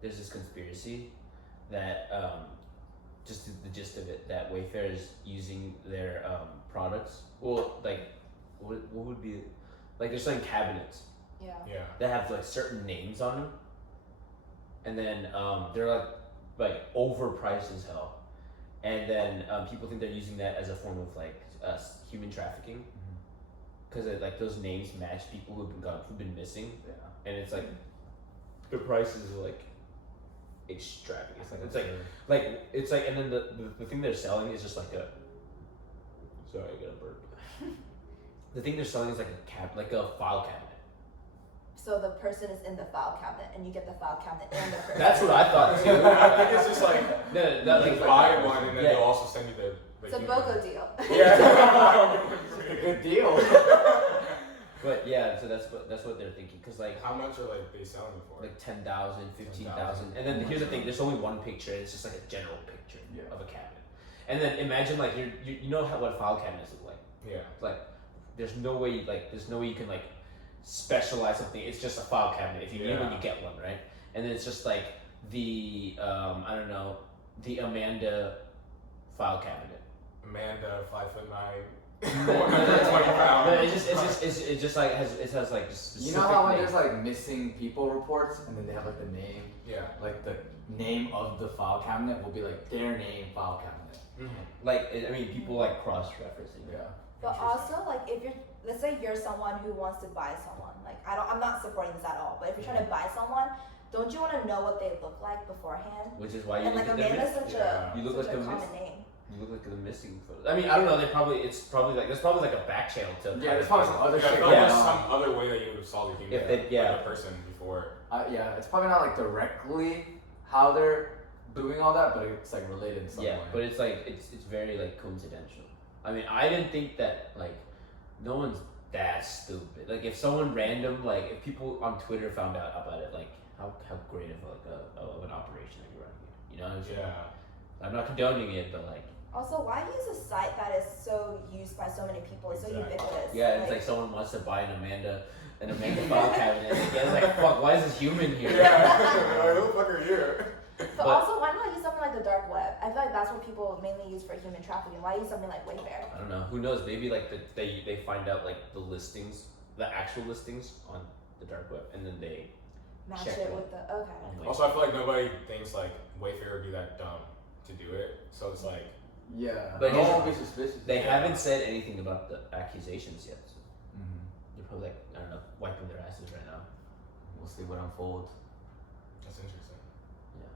there's this conspiracy that just the gist of it, that Wayfair is using their products. Well, like what would be like they're selling cabinets. Yeah. That have like certain names on them, and then they're like overpriced as hell, and then people think they're using that as a form of like human trafficking, because like those names match people who've been missing, and it's like the prices are like extravagant. It's like, and then the thing they're selling is just like a. Sorry, I got a burp. The thing they're selling is like a file cabinet. So the person is in the file cabinet, and you get the file cabinet and the person. That's what I thought too. I think it's just like you like buy one and then they'll also send you the. It's a BOGO deal. Yeah. It's a good deal. But yeah, so that's what they're thinking, cause like how much are like they selling it for? Like 10,000, 15,000, and then here's the thing: there's only one picture. And it's just like a general picture of a cabinet, and then imagine like you know what file cabinets look like. Yeah. Like there's no way you can like specialize something. It's just a file cabinet. If you need one, you get one, right? And then it's just like the I don't know, the Amanda file cabinet. Amanda, 5'9". But it just like has like specific. You know how when there's like missing people reports and then they have like the name. Yeah. Like the name of the file cabinet will be like their name file cabinet. Mm-hmm. Like I mean, people like cross-referencing. Yeah. But also, like, if you're, let's say you're someone who wants to buy someone, like, I'm not supporting this at all, but if you're trying to buy someone, don't you want to know what they look like beforehand? Which is why you and like Amanda's such a common name. You look like the missing photo. I mean, I don't know. There's probably like a back channel to. Yeah, there's probably some other shit. There's some other way that you would have saw the human, the person before. Yeah, it's probably not like directly how they're doing all that, but it's like related in some way. Yeah, but it's like it's very like coincidental. I mean, I didn't think that like no one's that stupid. Like if someone random, like if people on Twitter found out about it, like how great of an operation are you running? You know what I'm saying? Yeah. I'm not condoning it, but like. Also, why use a site that is so used by so many people? It's so ubiquitous. Yeah, it's like someone wants to buy an Amanda file cabinet. And it's like, fuck, why is this human here? Yeah, who the fuck are you? But also, why not use something like the dark web? I feel like that's what people mainly use for human trafficking. Why use something like Wayfare? I don't know. Who knows? Maybe like they find out like the listings, the actual listings on the dark web, and then they match check it with the Also, I feel like nobody thinks like Wayfair would be that dumb to do it. So it's like. Yeah. But no one will be suspicious. They haven't said anything about the accusations yet. So they're probably like, I don't know, wiping their asses right now. We'll see what unfolds. That's interesting. Yeah.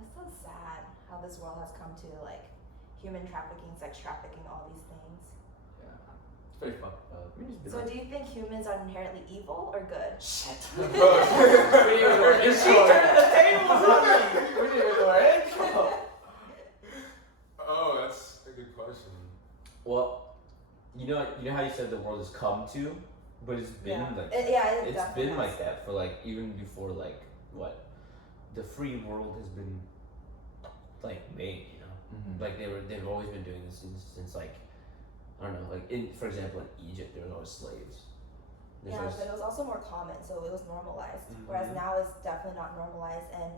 That's so sad how this world has come to, like human trafficking, sex trafficking, all these things. Yeah. It's pretty fucked up. So do you think humans are inherently evil or good? Shit. Is she turning the tables on me? We didn't even do our intro. Oh, that's a good question. Well, you know how you said the world has come to, but it's been it's been like that for like even before like what the free world has been like made, you know. Like they've always been doing this since like I don't know, like for example in Egypt there was always slaves. But it was also more common, so it was normalized. Whereas now it's definitely not normalized, and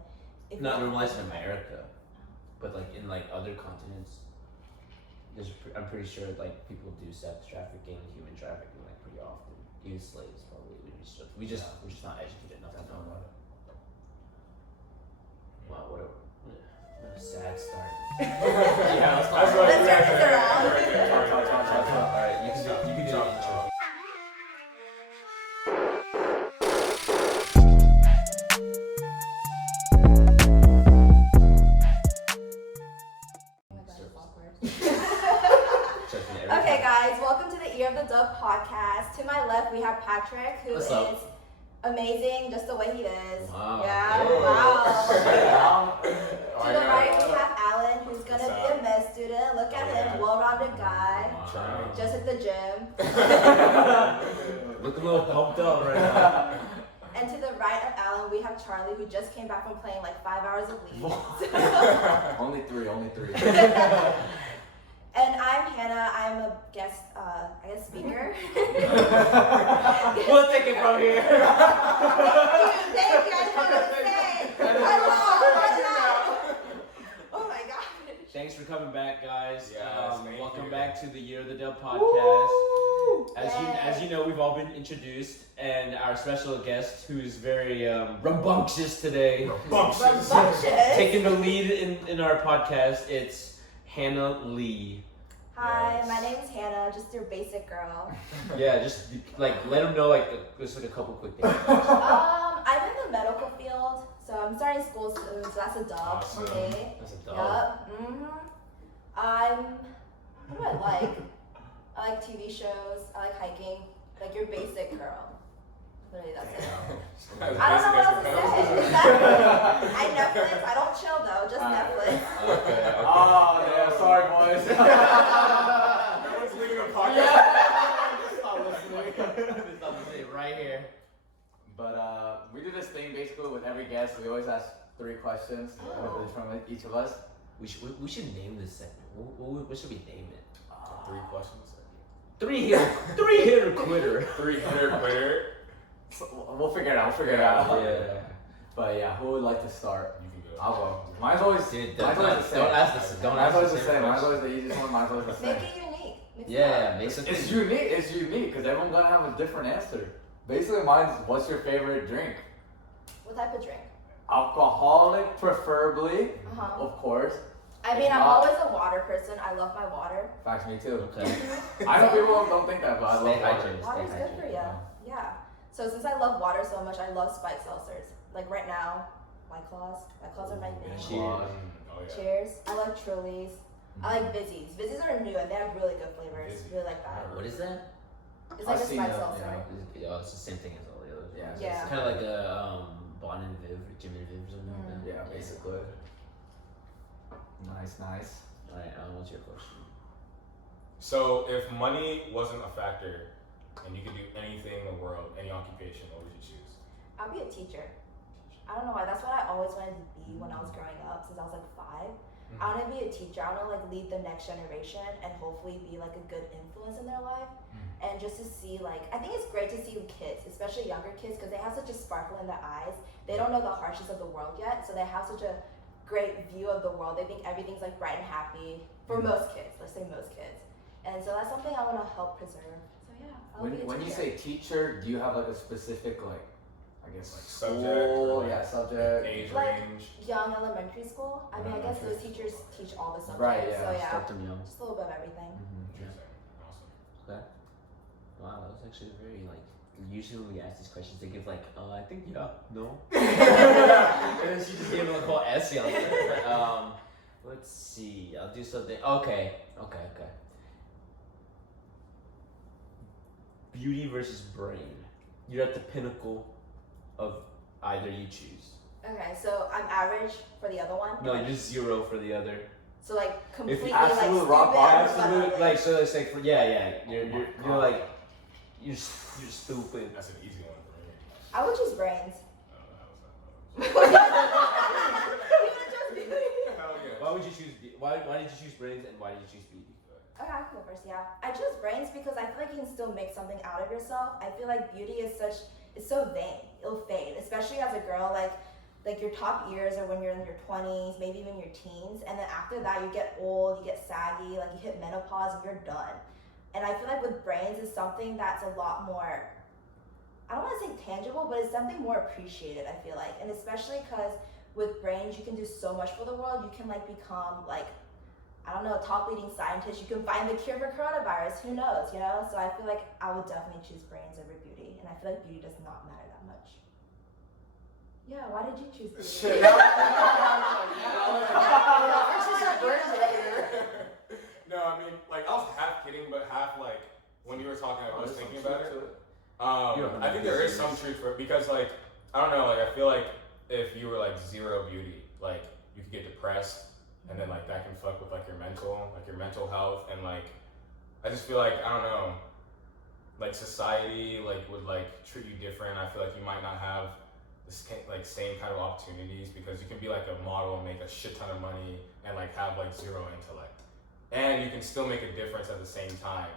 if not normalized in America, but like in like other continents, I'm pretty sure like people do sex trafficking, human trafficking like pretty often. Even slaves probably. We're just not educated enough to know about it. Wow, what a sad start. Yeah, let's turn this around. All right, you can do the intro. Okay, guys, welcome to the Ear of the Dove podcast. To my left, we have Patrick, who is amazing just the way he is. Wow. Yeah, wow. To the right, we have Alan, who's going to be a med student. Look at him, well-rounded guy. Wow. Just at the gym. Look a little pumped up right now. And to the right of Alan, we have Charlie, who just came back from playing like 5 hours of League. Only three. And I'm Hannah. I'm a guest, speaker. We'll take it from here. Thank you. I didn't know what to say. for coming back, guys. Yes, thank welcome you. back to the Year of the Dub podcast. Woo! As you know, we've all been introduced, and our special guest, who is very rambunctious today, Rambunctious. taking the lead in our podcast. It's Hannah Lee. Hi, Yes. my name's Hannah, just your basic girl. Yeah, just like let them know just a couple quick things. I'm in the medical field, so I'm starting school soon, so that's a dub Awesome. for me. That's a dub. Yup. What do I like? I like TV shows. I like hiking. Like your basic girl. Literally, that's it. I don't know what else to say. Exactly. I Netflix. I don't chill though. Just Netflix. Okay. Oh, yeah, sorry, boys. No one's leaving a podcast. Stop listening. It's on the thing right here. But we do this thing basically with every guest. We always ask 3 questions from each of us. We should name this segment. What should we name it? 3 questions. 3-hitter quitter. 3-hitter quitter. So, we'll figure it out. Yeah. But yeah, who would like to start? You can go. I'll go. Mine's always the same. Don't ask this. Don't Mine's ask always the the same same. Mine's question. always the easiest one. Mine's always the same. Make it unique. Mix it Yeah, up. make something. It's unique. It's unique because everyone's gonna have a different answer. Basically, mine's what's your favorite drink? What type of drink? Alcoholic, preferably, Uh-huh. of course. I mean, I'm always a water person. I love my water. Facts, me too. Okay. I know people don't think that, but I Stay love water. hydrated. Water's good for you. Yeah. So since I love water so much, I love spiked seltzers. Like right now, White Claws. White Claws are my thing. Cheers. Oh yeah. Cheers. I like Trulies. I like Vizzies. Vizzies are new and they have really good flavors. Vizzy. Really like that. What is that? It's like I've a seen spiked that, seltzer. yeah. Oh, it's the same thing as all the others. Yeah. Yeah. It's kind of like a Bon and Viv, Jim and Viv or something like that. Yeah, basically. Nice. Alright, what's your question? So if money wasn't a factor, and you could do anything in the world, any occupation, what would you choose? I'll be a teacher. I don't know why. That's what I always wanted to be when I was growing up since I was like 5. I want to be a teacher. I want to like lead the next generation and hopefully be like a good influence in their life. And just to see like, I think it's great to see kids, especially younger kids, because they have such a sparkle in their eyes. They don't know the harshness of the world yet, so they have such a great view of the world. They think everything's like bright and happy for most kids. Let's say most kids. And so that's something I want to help preserve. So yeah, I'll be a When you teacher. say teacher, do you have like a specific I guess Like school? subject or like Yeah, subject. Age Like- range. Young elementary school. I mean, I guess those Elementary. teachers teach all the subjects. Right, yeah, So yeah, Start them young. just a little bit of everything. Interesting. Awesome. Okay. Wow, that was actually very like. Usually when we ask these questions, they give like, I think yeah, no. And then she just gave a whole essay on it. Let's see. I'll do something. Okay. Beauty versus brain. You're at the pinnacle of either you choose. Okay, so I'm average for the other one. No, you're 0 for the other. So like completely absolute like rock stupid. bottom, but, Absolute, like so. It's like for you're like you're stupid. That's an easy one for me. I would choose brains. I don't know, You would choose beauty. Hell yeah. Why would you choose? Why did you choose brains and why did you choose beauty? Okay, I can go first. Yeah, I chose brains because I feel like you can still make something out of yourself. I feel like beauty is so vain. It'll fade, especially as a girl. Like your top years are when you're in your 20s, maybe even your teens, and then after that you get old, you get saggy, like you hit menopause and you're done. And I feel like with brains is something that's a lot more, I don't want to say tangible, but it's something more appreciated, I feel like. And especially because with brains you can do so much for the world. You can like become like, I don't know, a top leading scientist. You can find the cure for coronavirus. Who knows, you know? So I feel like I would definitely choose brains over beauty. And I feel like beauty does not matter that much. Yeah, why did you choose beauty? Shit. No, I mean, like, I was half kidding, but half, like, when you were talking, I was thinking about it. I think there is some truth for it, because, like, I don't know, like, I feel like if you were, like, 0 beauty, like, you could get depressed, and then, like, that can fuck with, like, your mental health, and, like, I just feel like, I don't know, like, society, like, would, like, treat you different. I feel like you might not have this, like, same kind of opportunities, because you can be, like, a model and make a shit ton of money, and, like, have, like, 0 intellect. And you can still make a difference at the same time.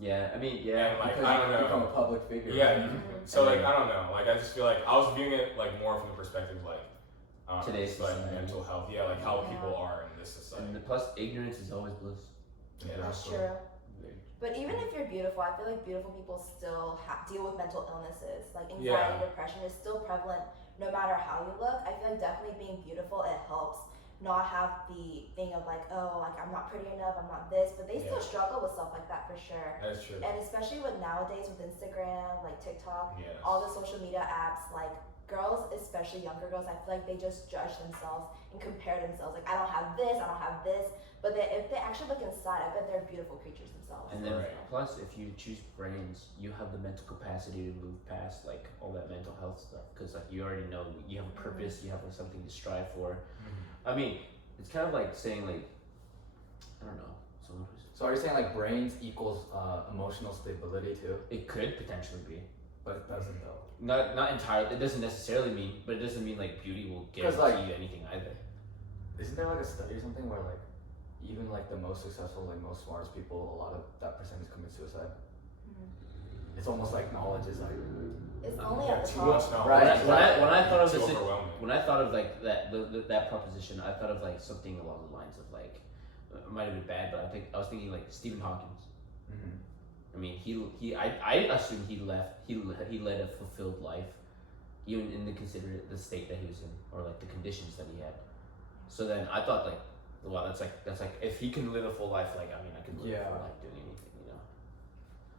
Yeah, I mean, And like, Because I you don't know. become a public figure. Yeah. So like, I don't know. Like, I just feel like I was viewing it like more from the perspective like, Today's like society. mental health. Yeah, like how Yeah. people are in this society. And plus, ignorance is always bliss. Yeah, That's so- true. But even if you're beautiful, I feel like beautiful people still deal with mental illnesses. Like anxiety, depression is still prevalent no matter how you look. I feel like definitely being beautiful, it helps not have the thing of like, oh, like I'm not pretty enough, I'm not this. But they still struggle with stuff like that for sure. That is true. And especially with nowadays with Instagram, like TikTok, Yes. all the social media apps, like girls, especially younger girls, I feel like they just judge themselves and compare themselves. Like I don't have this, I don't have this. But if they actually look inside, I bet they're beautiful creatures themselves. And then Right. plus, if you choose brains, you have the mental capacity to move past like all that mental health stuff. Because like you already know you have a purpose, you have like, something to strive for. I mean, it's kind of like saying like, I don't know. Someone who's So are you saying like brains equals emotional stability too? it could potentially be. But it doesn't though. Not entirely. It doesn't necessarily mean, but it doesn't mean like beauty will 'Cause, guarantee like- you anything either. Isn't there like a study or something where like even like the most successful, like most smartest people, a lot of that percentage commit suicide? Mhm. It's almost like knowledge is like It's only Yeah, at the too top. much knowledge. Right. When I thought of Too this, overwhelming. when I thought of like that proposition, I thought of like something along the lines of like, it might have been bad, but I was thinking like Stephen Hawkins. I mean, I assume he led a fulfilled life, even in the state that he was in, or like the conditions that he had. So then I thought like, wow, that's like if he can live a full life, like I mean, I could live a full life doing anything, you know.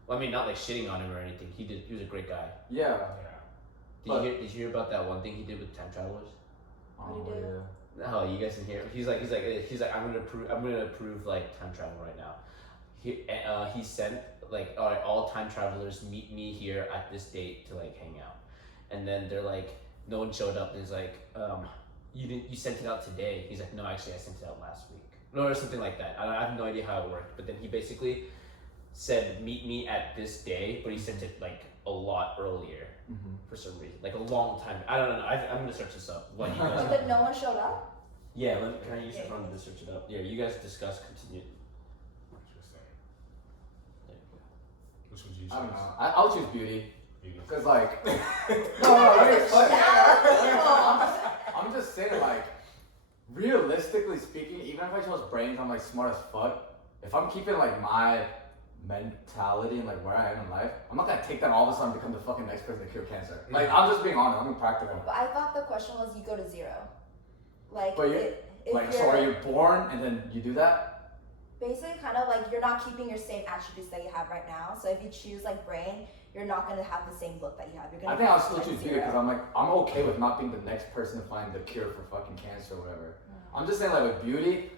Well, I mean, not like shitting on him or anything. He was a great guy. yeah. Did you hear about that one thing he did with time travelers? What do you do? Oh, you guys didn't hear. He's like I'm gonna prove like time travel right now. He sent like, all right, all time travelers meet me here at this date to like hang out, and then they're like, no one showed up. And he's like, you sent it out today. He's like, no, actually I sent it out last week, no, or something like that. I have no idea how it worked, but then he basically said meet me at this day, but he sent it like a lot earlier for some reason, like a long time. I don't know. I'm gonna search this up. What you guys? But no one showed up? Yeah, can I use your phone to search it up? Yeah, you guys discuss. Continue. Interesting. There you go. Which would you choose? I don't know. I'll choose beauty. Beauty. Cause like, no, I'm just saying like, realistically speaking, even if I chose brains, I'm like smart as fuck. If I'm keeping like my mentality and like where I am in life, I'm not gonna take that and all of a sudden become the fucking next person to cure cancer. Like I'm just being honest, I'm being practical. But I thought the question was you go to zero. Like, But if like, you're, so are you born and then you do that? basically kind of like you're not keeping your same attributes that you have right now. So if you choose like brain, you're not gonna have the same look that you have. You're gonna I think I'll be still like choose beauty zero. because I'm like, I'm okay with not being the next person to find the cure for fucking cancer or whatever. I'm just saying like with beauty,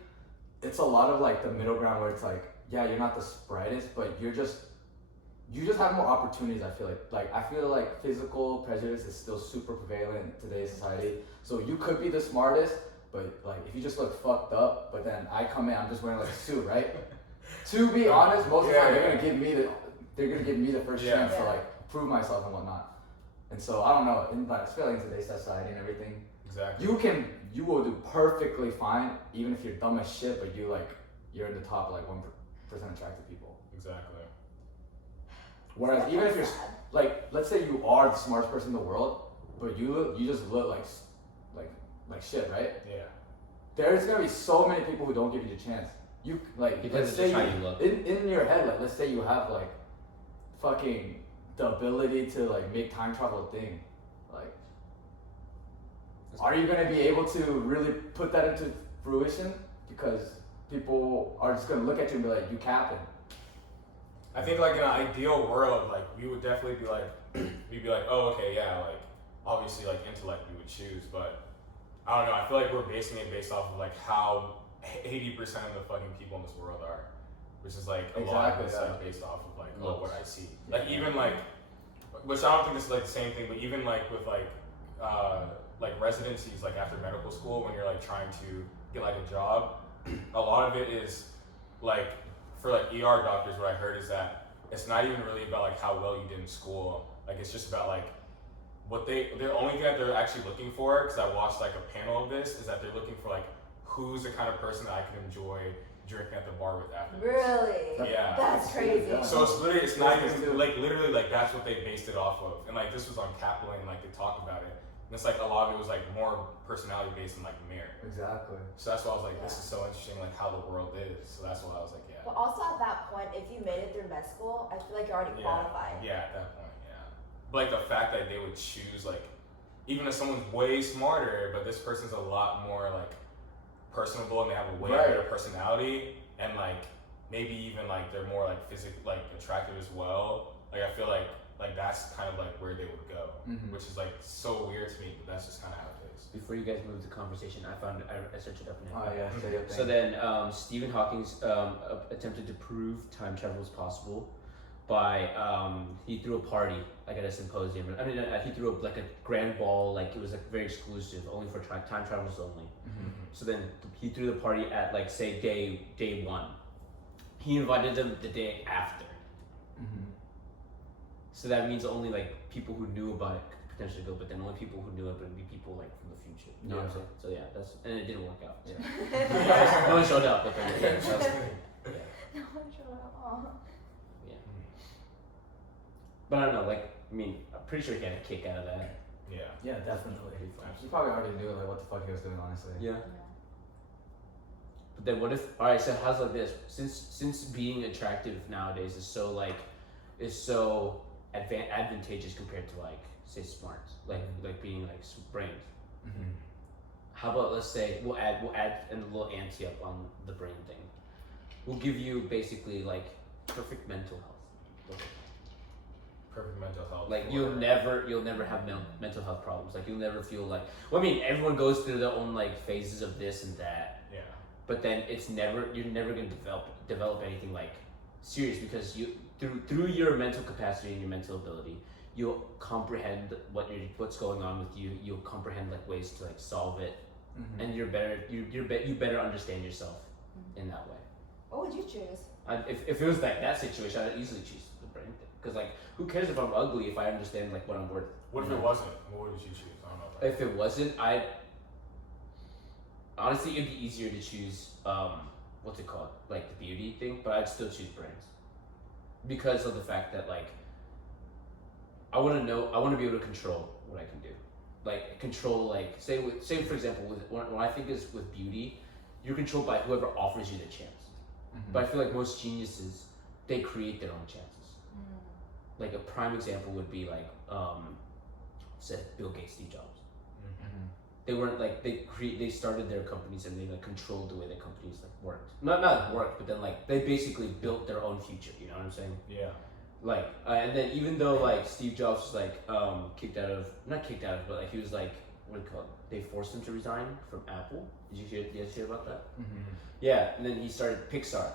it's a lot of like the middle ground where it's like, yeah, you're not the brightest, but you just have more opportunities. I feel like physical prejudice is still super prevalent in today's society. So you could be the smartest, but like if you just look fucked up, but then I come in, I'm just wearing like a suit, right? To be honest, most of the time they're gonna give me the first chance to like prove myself and whatnot. And so I don't know, but especially in today's society and everything, Exactly. you will do perfectly fine even if you're dumb as shit, but you're in the top like 1% attractive people. Exactly. Whereas That's even if you're sad. like, let's say you are the smartest person in the world, but you just look like shit, right? Yeah. There's gonna be so many people who don't give you the chance. You like, Because let's it's say just how you look. in your head, like let's say you have like fucking the ability to like make time travel a thing, like are you gonna be able to really put that into fruition? Because people are just gonna look at you and be like, you capping. I think like in an ideal world, like we would definitely be like, we'd be like, oh okay, yeah, like obviously like intellect we would choose, but I don't know. I feel like we're basing it based off of like how 80% of the fucking people in this world are, which is like a lot of it's like based off of like what I see. Like even like, which I don't think this is like the same thing, but even like with like residencies, like after medical school, when you're like trying to get like a job, a lot of it is like for like ER doctors. What I heard is that it's not even really about like how well you did in school. Like it's just about like what the only thing that they're actually looking for, because I watched like a panel of this, is that they're looking for like who's the kind of person that I can enjoy drinking at the bar with afterwards. Really? Yeah. That's crazy. Yeah. So it's not even like literally like that's what they based it off of, and like this was on Kaplan, and like they talk about it. And it's like a lot of it was like more personality based and like mirror. Exactly. So that's why I was like, this is so interesting, like how the world is. So that's why I was like, yeah. But also at that point, if you made it through med school, I feel like you're already qualified. Yeah, at that point, yeah. But like the fact that they would choose like, even if someone's way smarter, but this person's a lot more like personable and they have a way better personality, and like maybe even like they're more like physically like attractive as well. Like I feel like that's kind of like where they would go, which is like so weird to me, but that's just kind of how it is. Before you guys move the conversation, I searched it up now. Oh yeah, say your thing. So then Stephen Hawking attempted to prove time travel is possible by he threw a party like at a symposium. I mean, he threw up like a grand ball, like it was like very exclusive, only for time travelers only. So then he threw the party at like say day one. He invited them the day after. So that means only like people who knew about it could potentially go, but then only people who knew it would be people like from the future. You know what I'm saying? So yeah, and it didn't work out. So. No one showed up, but then No one showed up. Aw. Yeah. But I don't know, like, I mean, I'm pretty sure he got a kick out of that. Yeah. Yeah, definitely. He probably already knew like what the fuck he was doing, honestly. Yeah. But then what if? All right, so how's like this? Since being attractive nowadays is so advantageous compared to like say smarts, like being like brains. How about let's say we'll add a little ante up on the brain thing. We'll give you basically like perfect mental health. Perfect mental health. Like you'll never have mental health problems. Like you'll never feel like. Well, I mean, everyone goes through their own like phases of this and that. Yeah. But then you're never gonna develop anything like serious, because you through your mental capacity and your mental ability, you'll comprehend what's going on with you. You'll comprehend like ways to like solve it, and you better understand yourself in that way. What would you choose? If it was like that situation, I'd easily choose the brain thing, because like who cares if I'm ugly if I understand like what I'm worth. What if it wasn't? What would you choose? I don't know. If it wasn't, honestly, it'd be easier to choose what's it called, like the beauty thing, but I'd still choose brains because of the fact that like I want to be able to control what I can do, like control like say for example with when I think is with beauty, you're controlled by whoever offers you the chance. But I feel like most geniuses, they create their own chances. Like a prime example would be like say Bill Gates, Steve Jobs. They weren't like they started their companies and they like controlled the way the companies like worked. Not worked, but then like they basically built their own future. You know what I'm saying? Yeah. Like and then even though like Steve Jobs was like not kicked out of, but like he was like what do you call it? They forced him to resign from Apple. Did you hear about that? Yeah, and then he started Pixar,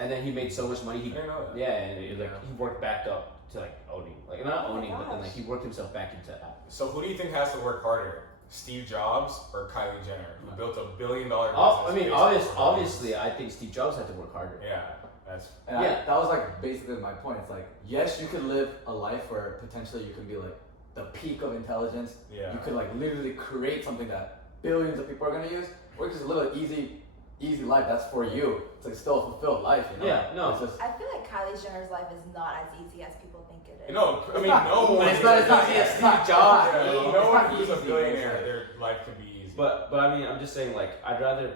and then he made so much money. I didn't know that. Yeah, and he worked back up to like owning, like not owning, but then like he worked himself back into Apple. So who do you think has to work harder, Steve Jobs or Kylie Jenner, who built $1 billion business? I mean, obviously, I think Steve Jobs had to work harder. Yeah, that was like basically my point. It's like, yes, you could live a life where potentially you could be like the peak of intelligence. Yeah. You could like literally create something that billions of people are gonna use, or just live an easy life that's for you. It's like still a fulfilled life, you know? Yeah, no. It's just, I feel like Kylie Jenner's life is not as easy as people think it is. No, I mean, no one. It's not as easy as Steve Jobs. Yeah, No, no one it's who's a easy, billionaire, man. their life can be easy. But I mean, I'm just saying, like, I'd rather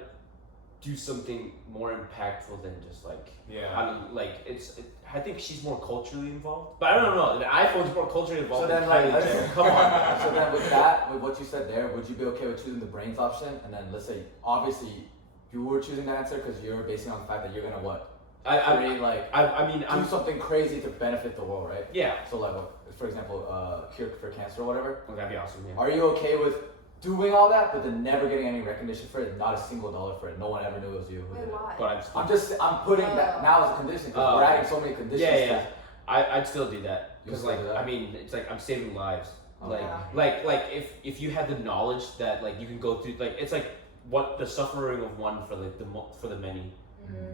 do something more impactful than just like. Yeah. I mean, like I think she's more culturally involved. But I don't know. The iPhone's more culturally involved. so than then like, Kylie Jenner. Come on. So then with that, with what you said there, would you be okay with choosing the brains option? And then let's say, obviously, you were choosing that answer because you're basing on the fact that you're gonna what? I mean, do something crazy to benefit the world, right? Yeah. So like, for example, cure for cancer or whatever. Well, that'd be awesome. Yeah. Are you okay with doing all that, but then never getting any recognition for it, not a single dollar for it? No one ever knew it was you. Wait, why? But I'm putting that now as a condition because we're adding so many conditions. Yeah. I'd still do that because You still do that? I mean, it's like I'm saving lives. Okay. Like if you had the knowledge that like you can go through, like it's like what the suffering of one for like for the many.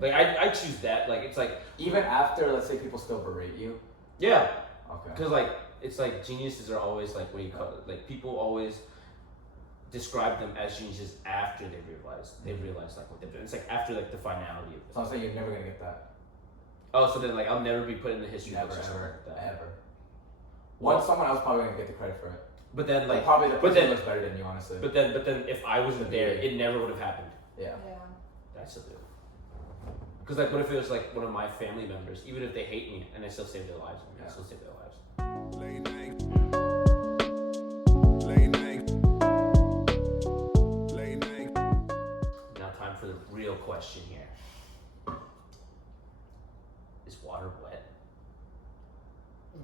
Like I choose that. Like it's like even after, let's say, people still berate you. Yeah. Okay. Because like it's like geniuses are always like what do you call it? Like people always describe them as geniuses after they realize like what they're doing. It's like after like the finality of it. So I'm saying you're never gonna get that. Oh, so then like I'll never be put in the history Never, books or something ever, like that. ever. Someone else probably gonna get the credit for it. But then like, probably the but person then looks better than you, honestly. but then if I wasn't there, it never would have happened. Yeah. That's the deal. Because like, what if it was like one of my family members, even if they hate me, and I still save their lives? I still save their lives. Late night. Now time for the real question here. Is water wet?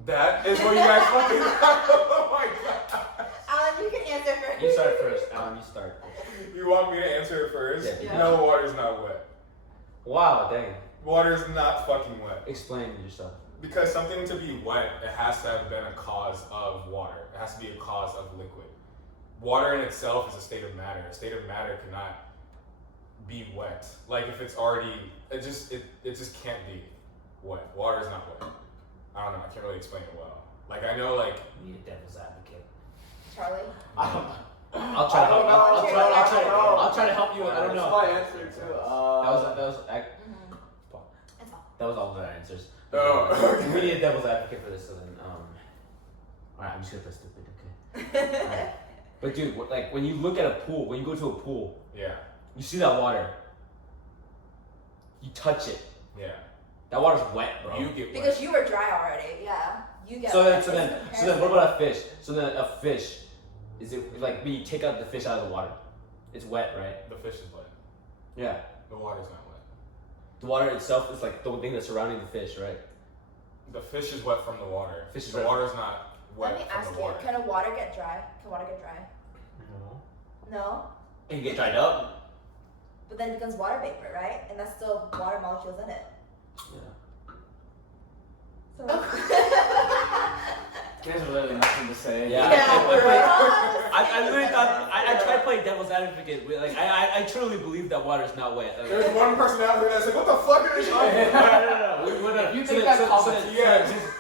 That is what you guys fucking oh my god. Alan, you can answer first. You start first, Alan. You start. You want me to answer it first? Yeah. No, water's not wet. Wow, dang. Water's not fucking wet. Explain yourself. Because something to be wet, it has to have been a cause of water. It has to be a cause of liquid. Water in itself is a state of matter. A state of matter cannot be wet. Like if it's already, it just can't be wet. Water is not wet. I don't know. I can't really explain it well. Like I know, like We need a devil's advocate. Charlie. I don't know. I'll try to help. I'll try to help you. I don't That's know. my answer too. That was all of our answers. Oh, okay. We need a devil's advocate for this. So then, all right, I'm just gonna play stupid. Okay. All right. But dude, like when you look at a pool, when you go to a pool, Yeah. you see that water. You touch it. Yeah. That water's wet, bro. You get wet. Because you were dry already. Yeah. You get. So then, wet. so It's then, a so then, comparison. what about a fish? So then, a fish, is it like when you take out the fish out of the water? It's wet, right? The fish is wet. Yeah. The water's not wet. The water itself is like the thing that's surrounding the fish, right? The fish is wet from the water. Fish is the wet. water's not wet Let me from ask the you: water. can water get dry? Can water get dry? No. And you get dried up. But then it becomes water vapor, right? And that's still water molecules in it. Yeah. So. There's really nothing to say. Yeah. Yeah, I literally thought I tried playing devil's advocate. Like I truly believe that water is not wet. Like, There's one person out there that's like, what the fuck are they talking about? No. You think that comment?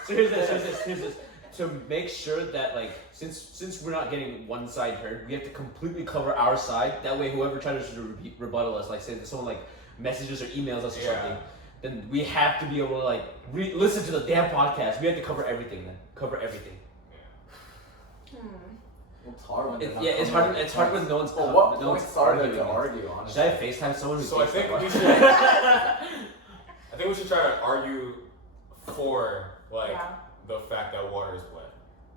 So here's this. To make sure that like since we're not getting one side heard, we have to completely cover our side. That way, whoever tries to rebuttal us, like say that someone like messages or emails us or something, then we have to be able to like listen to the damn podcast. We have to cover everything. Then cover everything. It's hard when It's hard when no one's. Well, what no point one's started arguing. to argue, honestly? Should I FaceTime someone? So I think we should. I think we should try to argue for like the fact that water is wet.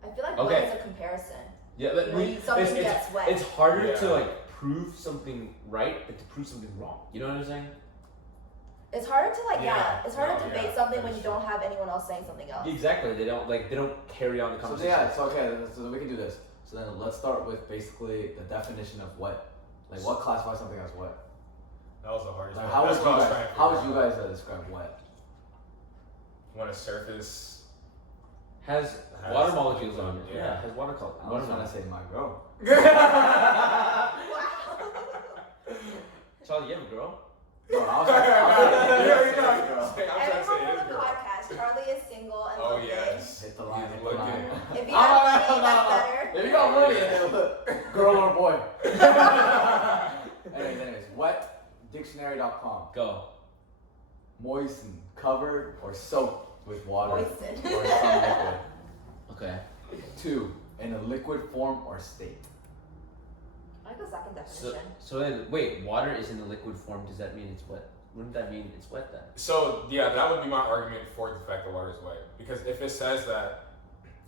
I feel like Okay. wet is a comparison. Yeah, but When something gets wet. It's harder Yeah. to like prove something right than to prove something wrong. You know what I'm saying? It's harder to it's harder to No, debate yeah, something that when is you true. don't have anyone else saying something else. Exactly. They don't carry on the So conversation. yeah, so okay, so we can do this. So then let's start with basically the definition of wet. Like what classifies something as wet? That was the hardest Like part. how would That's you what I was guys trying to how figure would you out. guys describe wet? When a surface Has Has water molecules on it. yeah. Yeah, has water I water was trying to say my girl. Charlie, you have a girl? No, I was Yeah, like, I'm trying to Everyone say on his the girl. podcast, Charlie is single and Oh looking. yes. hit the line, He's hit the line. looking. If you have money, that's better. If you got money, girl or boy. Anyways, wetdictionary.com. Go. Moisten, covered or soaked with water Moisten. or some liquid. Okay. 2. In a liquid form or state. I like the second So definition. then wait, water is in a liquid form. Does that mean it's wet? Wouldn't that mean it's wet then? So yeah, that would be my argument for the fact that water is wet. Because if it says that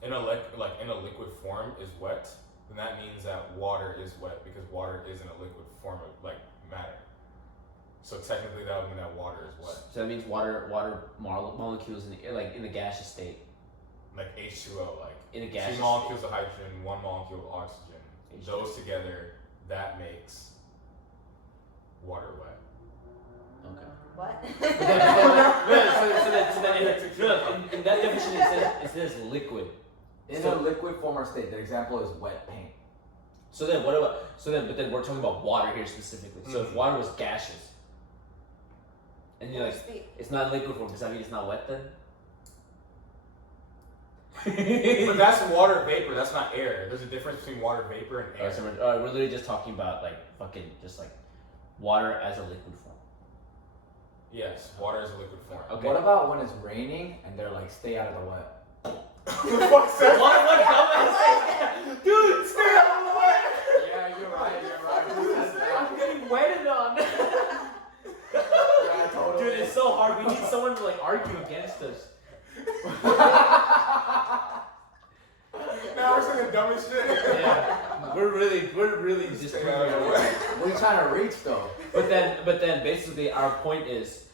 in a liquid form is wet, then that means that water is wet because water is in a liquid form of like matter. So technically, that would mean that water is wet, So that means water molecules in the like in the gaseous state. like H2O, like In a gaseous 2 molecules of hydrogen, 1 molecule of oxygen. H2O. Those together, that makes water wet. Okay. What? So then in that definition it says liquid. In So- a liquid form or state. The example is wet paint. So then but then we're talking about water here specifically. So if Mhm. water was gaseous, and you're like, Speak. it's not liquid form, does that mean it's not wet then? But that's water vapor. That's not air. There's a difference between water vapor and air. Alright, so we're literally just talking about like fucking just like water as a liquid form. Yes, water is a liquid form. Okay. What about when it's raining and they're like, stay out of the wet? Who the fuck said What that? dumbass? Dude, stay out of the way. Yeah, you're right. Who says that? I'm getting wetted on. Yeah, totally. Dude, it's so hard. We need someone to like argue against us. Now we're saying the dumbest shit. Yeah, we're really just. Stay out of the way. What are you trying to reach though? But then, basically, our point is,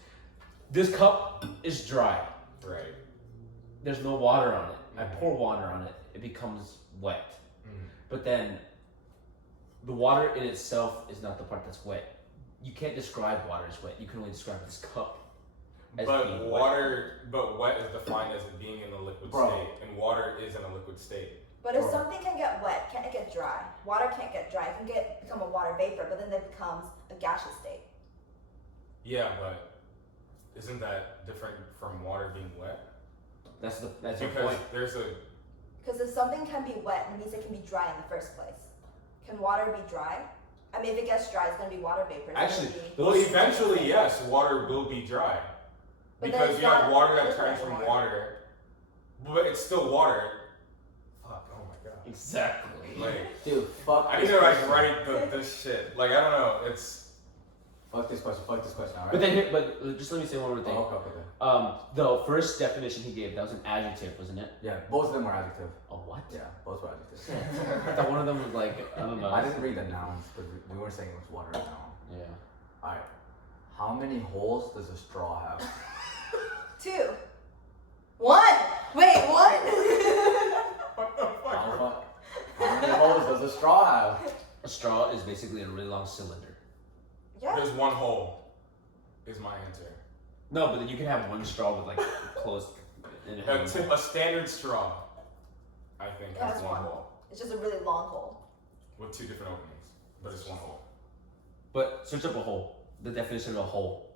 this cup is dry. Right. There's no water on it. I pour water on it, it becomes wet. But then, the water in itself is not the part that's wet. You can't describe water as wet. You can only describe this cup as being Wet is defined as it being in a liquid Bro. state, and water is in a liquid state. But if something can get wet, can't it get dry? Water can't get dry. It can become a water vapor, but then it becomes a gaseous state. Yeah, but isn't that different from water being wet? That's your Because point. there's a Because if something can be wet, it means it can be dry in the first place. Can water be dry? I mean, if it gets dry, it's going to be water vapor. It's Actually, gonna be... well, eventually, yes, water will be dry. But then Because it's you have not water that liquid turns from anymore. water, but it's still water. Fuck, oh my god. Exactly. Like, Dude, fuck. I need this to like question. write this shit. Like, I don't know, it's... Fuck this question, alright? But then, but just let me say one more thing. Oh, okay. The first definition he gave, that was an adjective, wasn't it? Yeah, both of them were adjective. Oh, what? Yeah, both were adjectives. I thought one of them was like, I don't know. I didn't read the nouns because we weren't saying it was water or noun. Yeah. Alright. How many holes does a straw have? 2. 1. Wait, what? What the fuck? How many holes does a straw have? A straw is basically a really long cylinder. Yeah. There's one hole, is my answer. No, but then you can have one straw with like closed. A standard straw, I think, Yeah, has it's one one. hole. It's just a really long hole. With 2 different openings, but it's one hole. But search up a hole. The definition of a hole.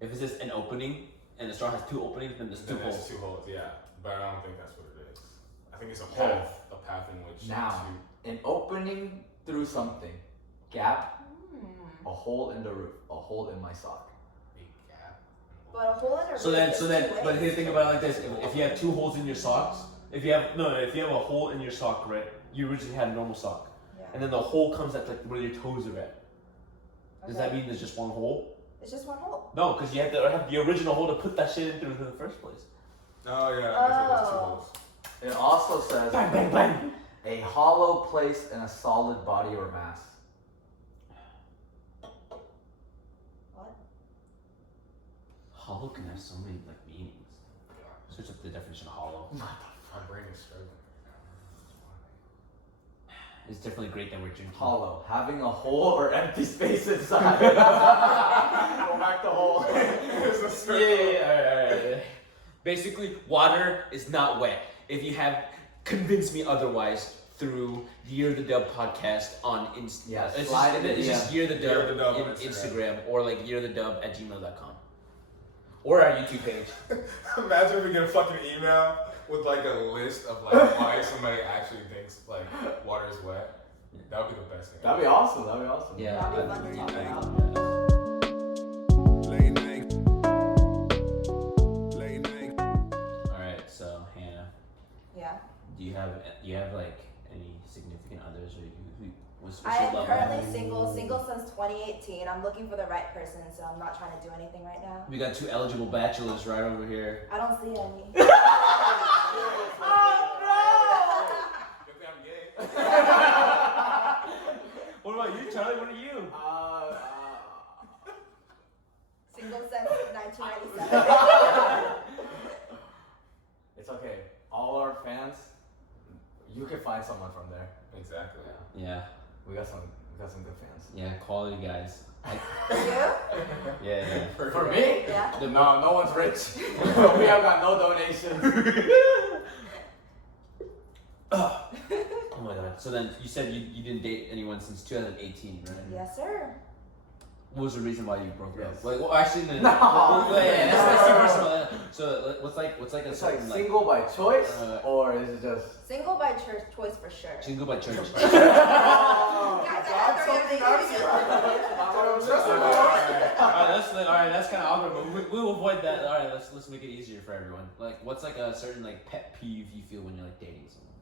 If it's just an opening and the straw has 2 openings, then there's 2 Then holes. there's 2 holes, yeah. But I don't think that's what it is. I think it's a Hole. path in which Now, an opening through something. Gap, a hole in the roof, a hole in my sock. a gap. But a hole in a So roof then, is so then, 2 but ways. here, think about it like this: if you have 2 holes in your socks, if you have a hole in your sock, right? You originally had a normal sock, Yeah. and then the hole comes at like where your toes are at. Does that Okay. mean there's just one hole? It's just one hole. No, because you have to have the original hole to put that shit in through in the first place. Oh yeah, I guess it was 2 Oh. holes. It also says Bang, bang, bang. a hollow place in a solid body or mass. What? Hollow can have so many like meanings. Search up the definition of hollow. My brain is struggling. It's definitely great that we're drinking. Hollow, having a hole or empty space inside. Go back to hole. It's a Yeah, circle. alright. Basically, water is not wet. If you have convinced me otherwise through Year the Dub podcast on Instagram. Yeah, it's slide just, in the it's just DM. Year the Dub, Year the Dub in on Instagram. Instagram or like yearthedub@gmail.com. Or our YouTube page. Imagine if we get a fucking email with like a list of like why somebody actually thinks like water is wet. That would be the best thing. That'd be awesome. Yeah. That'd be fun to talk about. Alright, so Hannah, Yeah. do you have like any significant others or what's I your am love currently language? single since 2018. I'm looking for the right person, so I'm not trying to do anything right now. We got 2 eligible bachelors right over here. I don't see any. Good thing I'm gay. What about you, Charlie? What are you? Single since 1997. It's okay. All our fans, you can find someone from there. Exactly. Yeah, We got some good fans. yeah, quality guys. You? Yeah. For me? Yeah. No one's rich. We have got no donations. Oh my god. So then you said you didn't date anyone since 2018, right? Yes, sir. What was the reason why you broke Yes. up? Like, well, actually, no. No. That's too personal. So, what's like a It's like certain single by choice, or is it just Single by choice for sure. single by church? Guys, I Alright, that's kind of awkward, but we'll avoid that. Alright, let's make it easier for everyone. Like, what's like a certain like pet peeve you feel when you're like dating someone?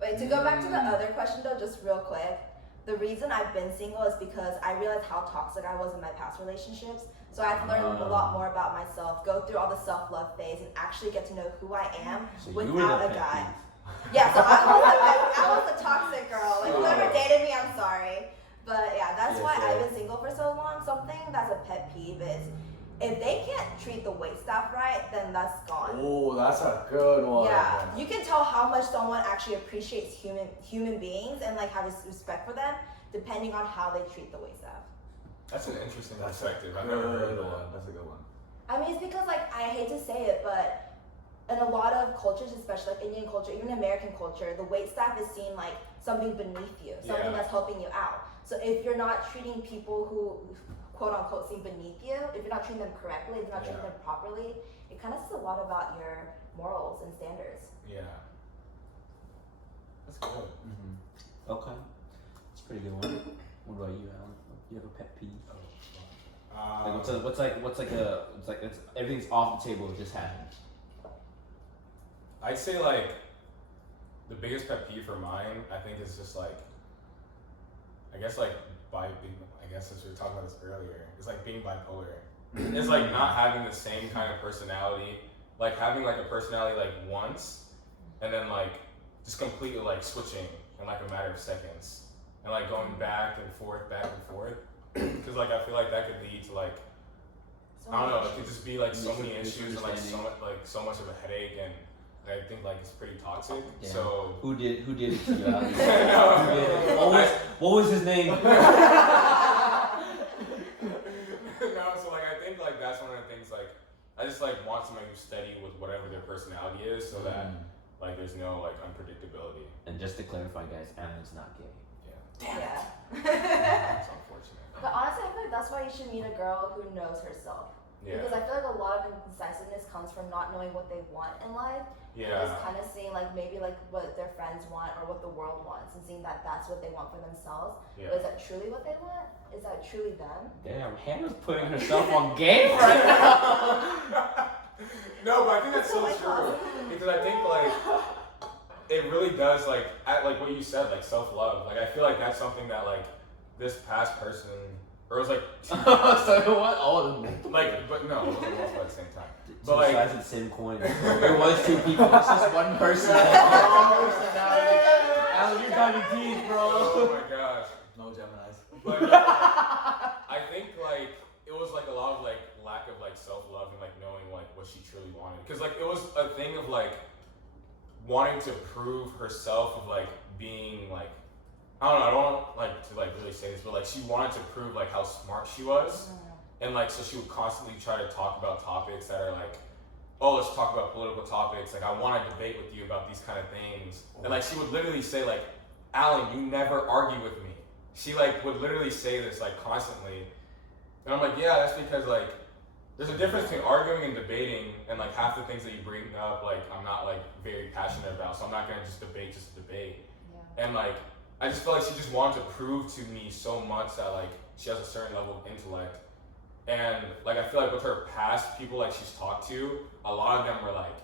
Wait, to go back to the other question though, just real quick. The reason I've been single is because I realized how toxic I was in my past relationships. So I've learned a lot more about myself, go through all the self-love phase, and actually get to know who I am So you were without the a pet guy. peeve. Yeah, so I was the toxic girl. Like, whoever dated me, I'm sorry. But yeah, that's why I've been single for so long. Something that's a pet peeve is if they can't treat the waitstaff right, then that's gone. Oh, that's a good one. Yeah, you can tell how much someone actually appreciates human beings and like has respect for them, depending on how they treat the waitstaff. That's an interesting perspective. I've never heard of that. That's a good one. I mean, it's because like I hate to say it, but in a lot of cultures, especially like Indian culture, even American culture, the waitstaff is seen like something beneath you, something that's helping you out. So if you're not treating people who quote unquote seem beneath you, if you're not treating them correctly, if you're not treating them properly, it kind of says a lot about your morals and standards. Yeah. That's good. Mm-hmm. Okay, that's a pretty good one. What about you, Alan? You have a pet peeve? Like it's everything's off the table. It just happened. I'd say like the biggest pet peeve for mine, I think, is just like, I guess since we were talking about this earlier, it's like being bipolar. It's like not having the same kind of personality, like having like a personality like once, and then like just completely like switching in like a matter of seconds, and like going back and forth, because like I feel like that could lead to like, I don't know, it could just be like so many issues and like so much of a headache, and I think like it's pretty toxic. Yeah. So who did it to you, Alan? No. What was his name? No, so like I think like that's one of the things, like I just like want somebody who's steady with whatever their personality is, so that like there's no like unpredictability. And just to clarify, guys, Alan's not gay. Yeah. It's unfortunate. But honestly, I feel like that's why you should meet a girl who knows herself. Yeah. Because I feel like a lot of indecisiveness comes from not knowing what they want in life. Yeah. And just kind of seeing like maybe like what their friends want or what the world wants, and seeing that that's what they want for themselves. Yeah. But is that truly what they want? Is that truly them? Damn, Hannah's putting herself on game right now. No, but I think that's so true, because I think like it really does like like what you said, like self-love. Like I feel like that's something that like this past person, or it was like So what? Oh, like, but no, it wasn't both at the same time. two But like, sides of the same coin. There was two people. It's just one person. Alan, you're cutting teeth, bro. oh my gosh. No Geminis. But I think like it was like a lot of like lack of like self-love and like knowing like what she truly wanted, because like it was a thing of like wanting to prove herself, of like being like, I don't know, I don't want like to like really say this, but like she wanted to prove like how smart she was, and like so she would constantly try to talk about topics that are like, oh, let's talk about political topics, like I want to debate with you about these kind of things, and like she would literally say like, Alan, you never argue with me. She like would literally say this like constantly, and I'm like, yeah, that's because like there's a difference between arguing and debating, and like half the things that you bring up like I'm not like very passionate about, so I'm not gonna just debate just to debate. And like I just felt like she just wanted to prove to me so much that like she has a certain level of intellect, and like I feel like with her past people like she's talked to, a lot of them were like,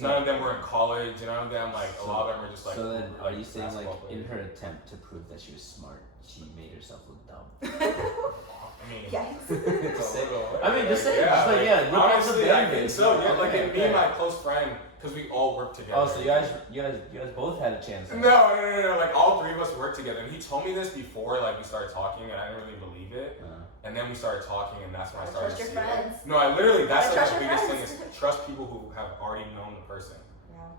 none of them were in college, and none of them like a lot of them were just like. So then, are like, you saying like basketball in players. her attempt to prove that she was smart, she made herself look dumb? I mean, Yikes. it's a little, I mean, just say it. yeah, Just like, yeah, rip off the honestly, I Band-Aid. think so. Yeah, like Okay, and me and my close friend, because we all worked together. Oh, so you guys both had a chance. Then. No. Like all three of us worked together, and he told me this before like we started talking, and I didn't really believe it. And then we started talking, and that's when I started Trust to your see friends. it. No, I literally, that's like Trust the your biggest friends. thing is trust people who have already known the person.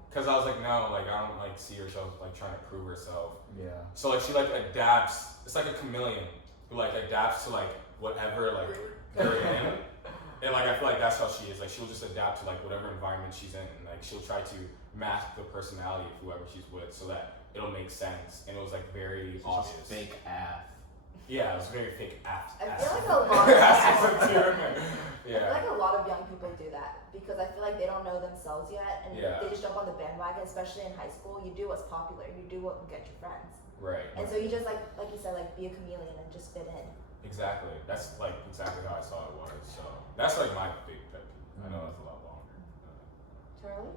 Because I was like, no, like I don't like see herself like trying to prove herself. Yeah. So like she like adapts. It's like a chameleon who like adapts to like whatever like they're in. And like I feel like that's how she is. Like she'll just adapt to like whatever environment she's in, and like she'll try to mask the personality of whoever she's with so that it'll make sense. And it was like very obvious. Fake ass. Yeah, I was very fake ass. I feel like a lot of accent too. I Yeah. feel like a lot of young people do that because I feel like they don't know themselves yet, and they just jump on the bandwagon. Especially in high school, you do what's popular, you do what will get your friends, Right. and so you just like you said, like be a chameleon and just fit in. Exactly. That's like exactly how I saw it was. So that's like my big pet peeve. I know that's a lot longer. Charlie?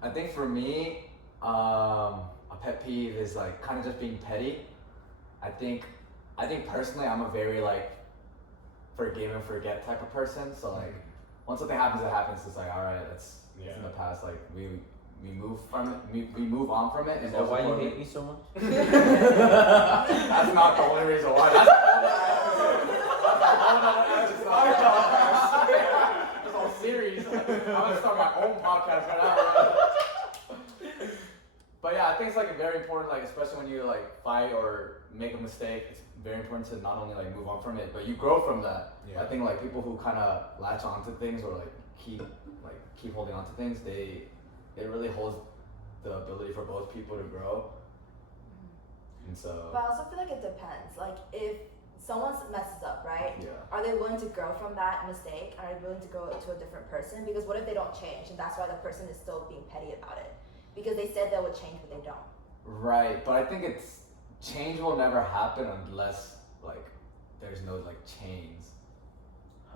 I think for me, a pet peeve is like kind of just being petty. I think personally, I'm a very like forgive and forget type of person. So like, once something happens, it happens. It's like, all right, it's in the past. Like we move from it. We move on from it. Is that why you hate me so much? That's not the only reason why. That's this whole series. I'm gonna start my own podcast right now. But yeah, I think it's like very important, like especially when you like fight or make a mistake, it's very important to not only like move on from it, but you grow from that. Yeah. I think like people who kind of latch onto things or like keep holding on to things, it really holds the ability for both people to grow. And so. But I also feel like it depends. Like if someone messes up, right? Yeah. Are they willing to grow from that mistake? Are they willing to grow to a different person? Because what if they don't change, and that's why the person is still being petty about it? Because they said they would change, but they don't. Right, but I think change will never happen unless like there's no like chains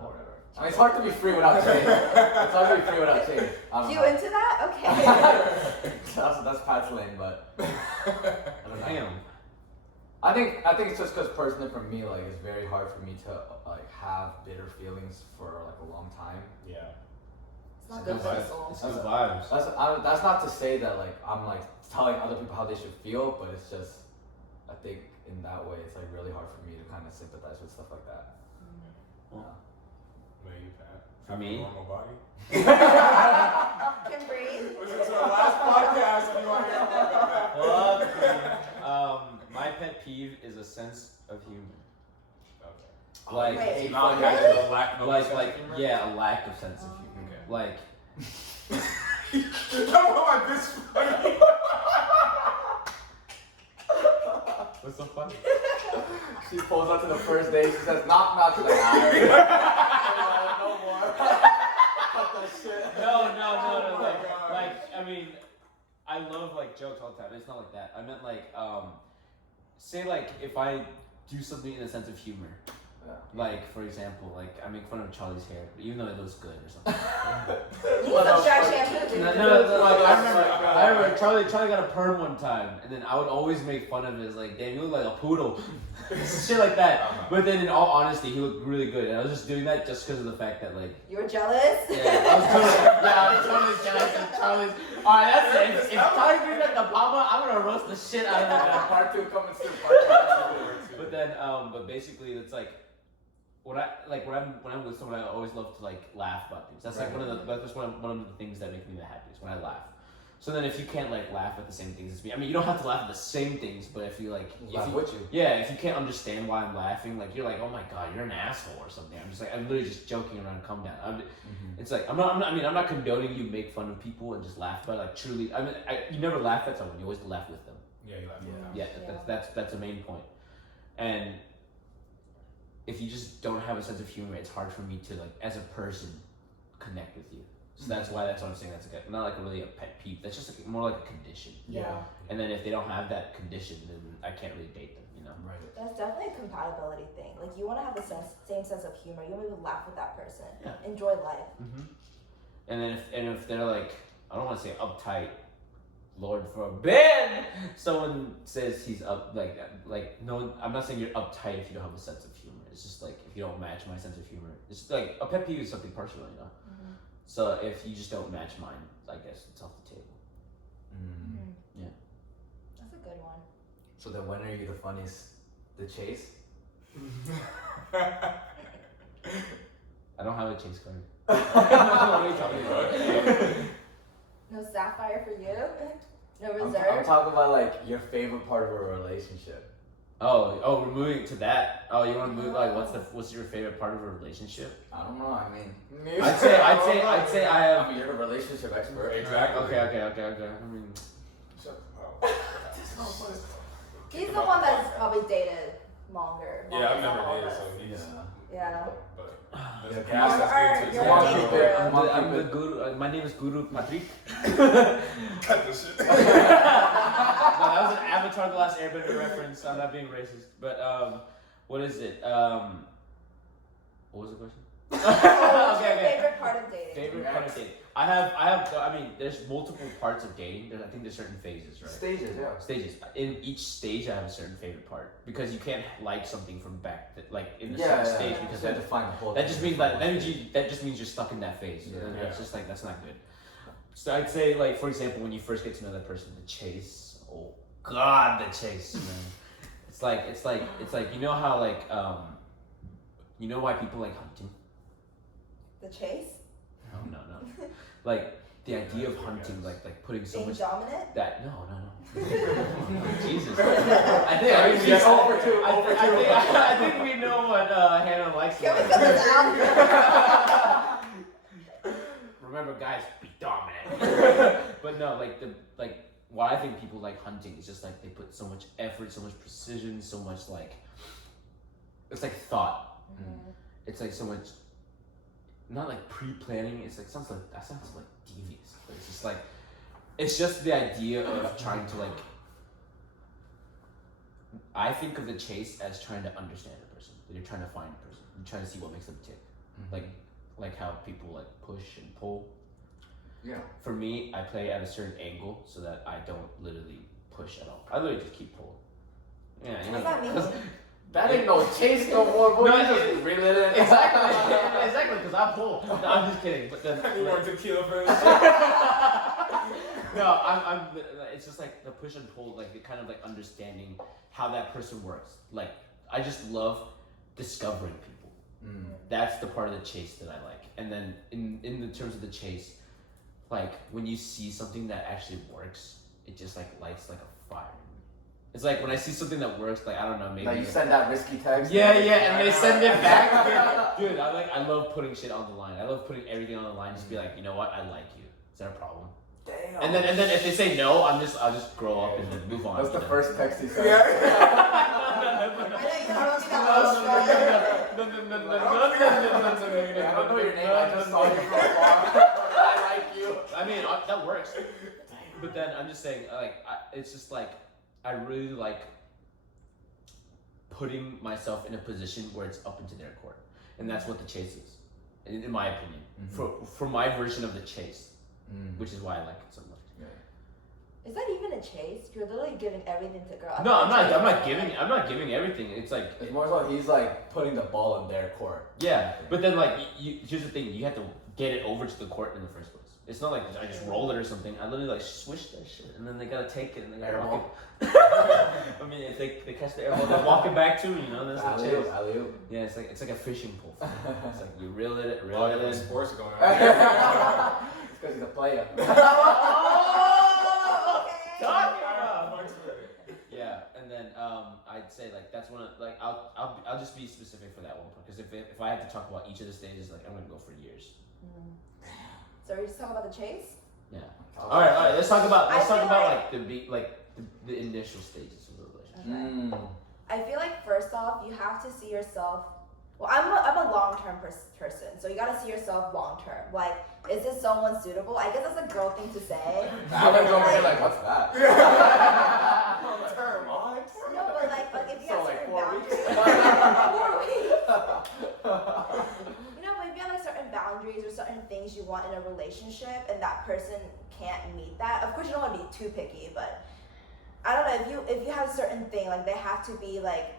or whatever. I mean, it's hard to be free without change. It's hard to be free without change. I don't You know. into that? Okay. that's Pat's lane, but I don't know. Damn. I think it's just because personally for me, like it's very hard for me to like have bitter feelings for like a long time. Yeah. It's not good for the soul. It's good vibes. That's not to say that like I'm like telling other people how they should feel, but it's just I think in that way it's like really hard for me to kind of sympathize with stuff like that. What you, Pat? For me? Normal body. Can breathe. Listen to our last podcast and you want to hear more about that. Well, my pet peeve is a sense of humor. Okay. Like, Wait, Not really? a lack of yeah, a lack of sense of humor. Okay. Like, You don't know why this is funny. what's so funny? She pulls up to the first date. She says, "Knock, knock." She's like, no more. Fuck that shit. No. Oh my Like, God. I mean, I love like jokes all the time. It's not like that. I meant like, say like if I do something in a sense of humor. Yeah. Like, for example, like I make fun of Charlie's hair, even though it looks good or something. You need some dry shampoo. No, like, I remember Charlie got a perm one time, and then I would always make fun of it as like, damn, you look like a poodle. Shit like that. But then in all honesty, he looked really good, and I was just doing that just because of the fact that like, You were jealous? yeah, I was totally jealous of Charlie's. Alright, that's it. If Charlie brings up the Papa, I'm gonna roast the shit out of him. Part 2 coming soon. Part 2. But then, but basically, it's like, when I'm with someone, I always love to like laugh about things. That's like one of the things that make me the happiest when I laugh. So then, if you can't like laugh at the same things as me, I mean, you don't have to laugh at the same things, but if you like, if you can't understand why I'm laughing, like you're like, oh my god, you're an asshole or something. I'm just like, I'm literally just joking around. Calm down. It's like I'm not condoning you make fun of people and just laugh, but like truly, I mean, you never laugh at someone. You always laugh with them. Yeah, you laugh. Yeah, that's the main point. And if you just don't have a sense of humor, it's hard for me to like, as a person, connect with you. So that's what I'm saying. That's like not like really a pet peeve. That's just like, more like a condition. Yeah. And then if they don't have that condition, then I can't really date them. You know. Right. That's definitely a compatibility thing. Like you want to have the same sense of humor. You want to laugh with that person. Yeah. Enjoy life. Mm-hmm. And then if they're like, I don't want to say uptight, Lord forbid, someone says he's up like no, I'm not saying you're uptight if you don't have a sense of humor. It's just like if you don't match my sense of humor. It's just like a pet peeve is something personal, you know. Mm-hmm. So if you just don't match mine, I guess it's off the table. Mm-hmm. Yeah. That's a good one. So then, when are you the funniest? The chase? I don't have a chase card. What are you talking about? No sapphire for you? No I'm reserve? talking about like your favorite part of a relationship. Oh, we're moving to that. Oh, you want to move like what's your favorite part of a relationship? I don't know. I mean, I'd say I have. I mean, you're the relationship expert. Exactly. Okay. I mean, Shut the hell up. He's the one that's probably dated longer. Yeah, I've never than all of dated, us. so he's. Yeah. But Yeah, there's a you're process you're to a dating guru. I'm the guru. My name is Guru Patrick. cut this shit. No, that was an Avatar: The Last Airbender reference. I'm not being racist, but what is it? What was the question? What's your Okay. favorite part of dating? Favorite part of dating. I mean, there's multiple parts of dating. I think there's certain phases, right? Stages, yeah. Stages. In each stage, I have a certain favorite part because you can't like something from in the Yeah, certain stage because that define the whole. that just means that just means you're stuck in that phase. Yeah. And that's just like that's not good. So I'd say like for example, when you first get to know that person, the chase. Oh God, the chase, man. It's like you know how like you know why people like hunting? The chase? No. Like the idea of hunting, like putting so Being much dominant? that no. Jesus. I think we know what Hannah likes. Can we cut this out? Remember, guys, be dominant. But no, like why I think people like hunting is just like they put so much effort, so much precision, so much like it's like thought. Mm-hmm. It's like so much. Not like pre-planning. It's like sounds like devious. But it's just like it's just the idea of trying to like. I think of the chase as trying to understand a person. You're trying to find a person. You're trying to see what makes them tick. Mm-hmm. Like how people like push and pull. Yeah. For me, I play at a certain angle so that I don't literally push at all. I literally just keep pulling. Yeah, you know. What does that mean? That ain't no chase no more, boy. No, You just reel it in. Exactly, because I pull. No, I'm just kidding. But then, I need more tequila for this. no, I'm. It's just like the push and pull, like the kind of like understanding how that person works. Like I just love discovering people. That's the part of the chase that I like. And then in the terms of the chase, like when you see something that actually works, it just like lights like a fire. It's like when I see something that works, like I don't know, maybe Like you send that risky text. Yeah, and they send it back. Dude, I love putting shit on the line. I love putting everything on the line. Just be like, you know what, I like you. Is that a problem? Damn. And then if they say no, I'll just grow up and then move on. That's the first text he sent. Yeah. I know you don't see that most I don't know your name. I just saw you from afar. I like you. I mean, that works. But then I'm just saying, like, it's just like I really like putting myself in a position where it's up into their court, and that's what the chase is, in my opinion. For my version of the chase, which is why I like it so much. Is that even a chase? You're literally giving everything to girl. No, I'm not giving everything. It's like It's more so he's like putting the ball in their court. yeah, but then like here's the thing: you have to get it over to the court in the first place. It's not like I just roll it or something. I literally like swish that shit, and then they gotta take it and they gotta walk it. I mean, if they catch the air ball, they walk it back too. You know, that's the chase. Alley-oop. Yeah, it's like a fishing pole. It's like you reel it All in. sports going on. It's because he's a player. Talking about. Yeah, and then I'd say like that's one of like I'll just be specific for that one part because if I had to talk about each of the stages, like I'm gonna go for years. So are we just talking about the chase? Yeah. All right. Let's talk about like the initial stages of the relationship. Okay. I feel like first off, you have to see yourself. Well, I'm a long-term person, so you gotta see yourself long-term. Like, is this someone suitable? I guess that's a girl thing to say. Alan's over here like, what's that? Long-term, what? No, but like if you So, have like, certain 4 weeks? boundaries. You know, but if you have like certain boundaries or certain things you want in a relationship, and that person can't meet that, of course you don't want to be too picky, but I don't know if you have a certain thing, like they have to be like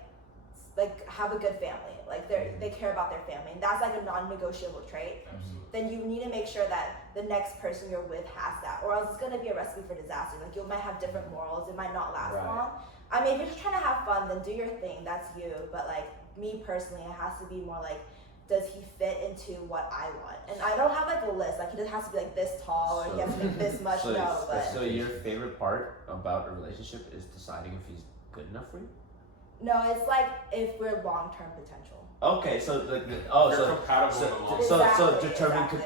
have a good family, like they care about their family, and that's like a non-negotiable trait. Then you need to make sure that the next person you're with has that, or else it's gonna be a recipe for disaster. Like you might have different morals, it might not last long. I mean, if you're just trying to have fun, then do your thing, that's you. But like me personally, it has to be more like, does he fit into what I want? And I don't have like a list, like he just has to be like this tall, or he has to make this much, So your favorite part about a relationship is deciding if he's good enough for you? No, it's like if we're long-term potential. Okay, so compatible in the long so Exactly,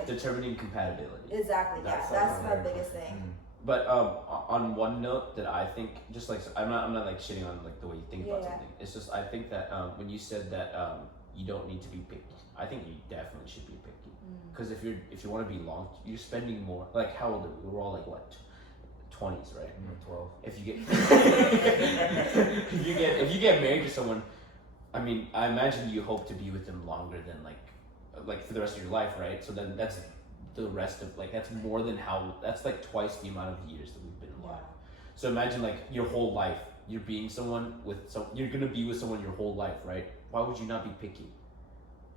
determining compatibility. Exactly, yeah, that's my biggest thing. But on one note that I think, just like I'm not like shitting on like the way you think about something. It's just I think that when you said that you don't need to be picky, I think you definitely should be picky. Because if you want to be long, you're spending more. Like how old are we? We're all like what, 20s, right? 12. If you get if you get married to someone, I mean, I imagine you hope to be with them longer than like for the rest of your life, right? So then that's the rest of like that's more than that's like twice the amount of years that we've been alive. So imagine like your whole life you're being someone you're gonna be with someone your whole life, right? Why would you not be picky?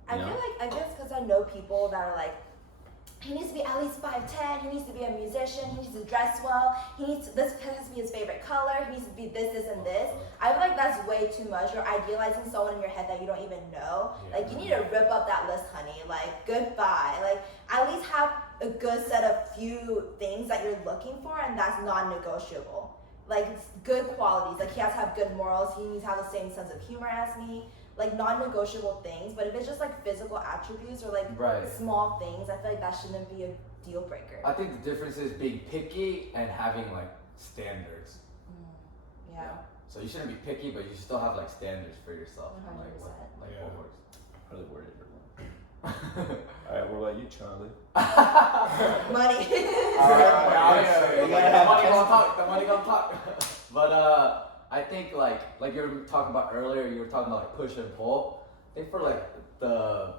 I feel like I guess because I know people that are like, he needs to be at least 5'10", he needs to be a musician, he needs to dress well, this has to be his favorite color, he needs to be this, and this. I feel like that's way too much. You're idealizing someone in your head that you don't even know. Like, you need to rip up that list, honey. Like, goodbye. Like, at least have a good set of few things that you're looking for, and that's non-negotiable. Like, it's good qualities. Like, he has to have good morals, he needs to have the same sense of humor as me. Like non-negotiable things, but if it's just like physical attributes or like small things, I feel like that shouldn't be a deal breaker. I think the difference is being picky and having like standards. Yeah. So you shouldn't be picky, but you should still have like standards for yourself. 100%. What works. Probably worded it wrong. Alright, what about you, Charlie? Money. The money gonna talk. But I think like you were talking about earlier, you were talking about like push and pull. I think for like the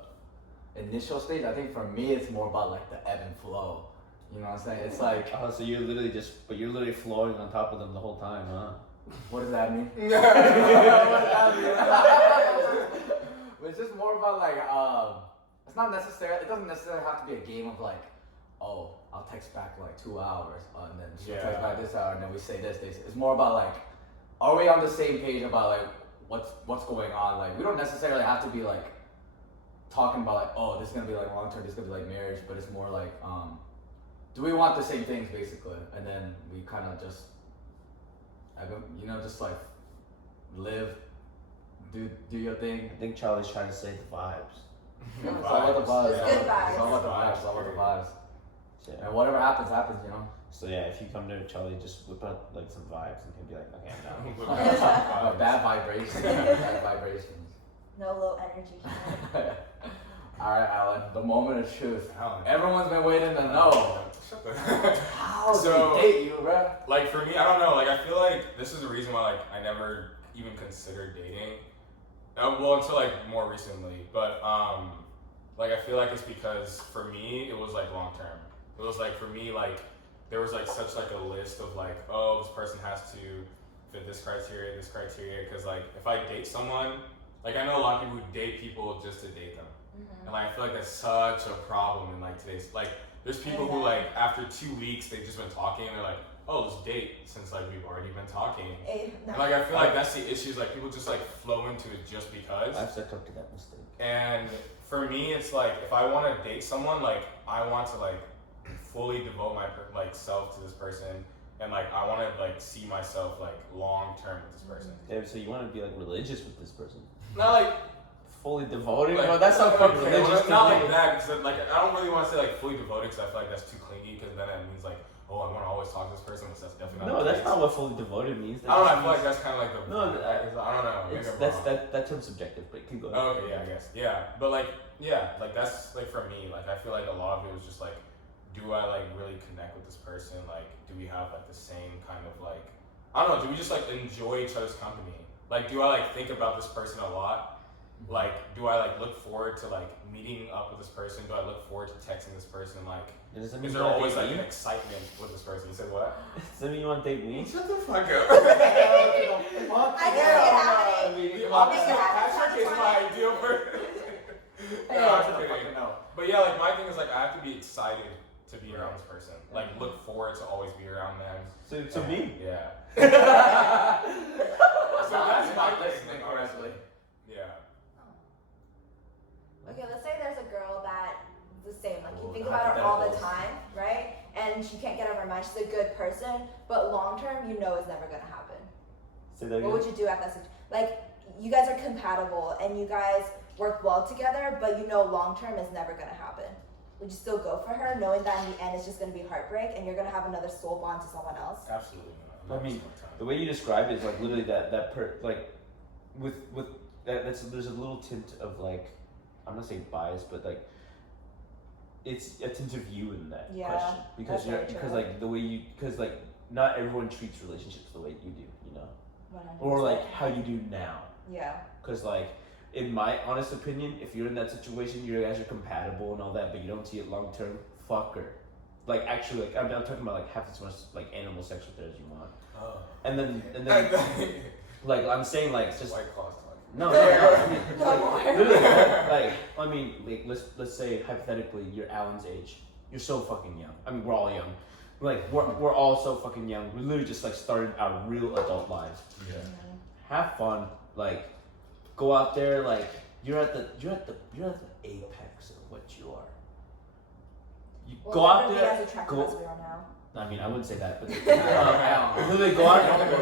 initial stage, I think for me it's more about like the ebb and flow. You know what I'm saying? It's like so you're literally flowing on top of them the whole time, huh? What does that mean? But it's just more about like it's not necessarily. It doesn't necessarily have to be a game of like, oh, I'll text back like 2 hours, and then she'll text back this hour, and then we say this. It's more about like, are we on the same page about like what's going on? Like we don't necessarily have to be like talking about like, oh, this is gonna be like long term, this is gonna be like marriage, but it's more like do we want the same things basically? And then we kind of just just like live, do your thing. I think Charlie's trying to say the vibes. It's all about the vibes. It's good vibes. It's all about the vibes. It's all about the vibes. Yeah. And whatever happens. So yeah, if you come to Charlie, just whip out like some vibes and he'll be like, okay, I'm down. Bad vibrations. Bad vibrations. No low energy. Alright, Alan, the moment of truth. Alan. Everyone's been waiting to know. Shut the How do So- we date you, bro? Like for me, I don't know. Like I feel like this is the reason why like I never even considered dating. Well, until like more recently. But like I feel like it's because for me it was like long term. It was like for me like there was like such like a list of like, oh, this person has to fit this criteria, because like if I date someone, like I know a lot of people who date people just to date them. And like I feel like that's such a problem in like today's like there's people who like after 2 weeks they've just been talking and they're like, oh, let's date since like we've already been talking. And like I feel like that's the issue, is like people just like flow into it just because. I've succumbed to that mistake. And for me it's like if I want to date someone, like I want to like fully devote my like self to this person, and like I want to like see myself like long term with this person. David, so you want to be like religious with this person? Not like fully devoted? like, Well, that's not okay, religious. not like that, because like I don't really want to say like fully devoted, because I feel like that's too clingy, because then it means like, oh, I want to always talk to this person, but that's definitely not. No, the that's case. not what fully devoted means. I don't know. I feel like that's kind of like the. No, I don't know. Maybe I'm wrong. that term's subjective, but keep going. Oh, okay, yeah, I guess. Yeah, but like, yeah, like that's like for me, like I feel like a lot of it was just like, do I like really connect with this person? Like, do we have like the same kind of like, I don't know, do we just like enjoy each other's company? Like, do I like think about this person a lot? Like, do I like look forward to like meeting up with this person? Do I look forward to texting this person? Like, is there always like an excitement with this person? You said what? Does that mean you want to date me? Shut the fuck up. I know it's happening. The opposite. Patrick is my ideal person. No, I'm just kidding. But yeah, like my thing is like I have to be excited to be around this person. Like look forward to always be around them. So me? Yeah. So that's my thing. listening correctly. Yeah. Okay, let's say there's a girl that is the same. Like you Oh, think the about her all the hypotheticals. time, right? And she can't get over her mind. She's a good person, but long term, you know it's never gonna happen. Say that again. What would you do at that situation? Like you guys are compatible and you guys work well together, but you know long term is never gonna happen. would you still go for her, knowing that in the end it's just gonna be heartbreak and you're gonna have another soul bond to someone else? Absolutely not. I mean, the way you described it is like literally like with there's a little tint of like, I'm gonna say bias, but like it's a tint of you in that question because like the way you like not everyone treats relationships the way you do, you know, 100%. or like how you do now. Yeah. Because like in my honest opinion, if you're in that situation, you guys are compatible and all that, but you don't see it long term, fuck her. Like actually, like I'm talking about like have as much like animal sex with her as you want. Oh. And then like I'm saying like just White Claws. no, I mean, like, literally, like I mean, like let's say hypothetically you're Alan's age. You're so fucking young. I mean, we're all young. Like we're all so fucking young. We literally just like started our real adult lives. Yeah. Have fun. Like go out there. Like you're at the apex of what you are. You We'll go out never there. be as attractive as we are now. I mean, I wouldn't say that, but literally go out there.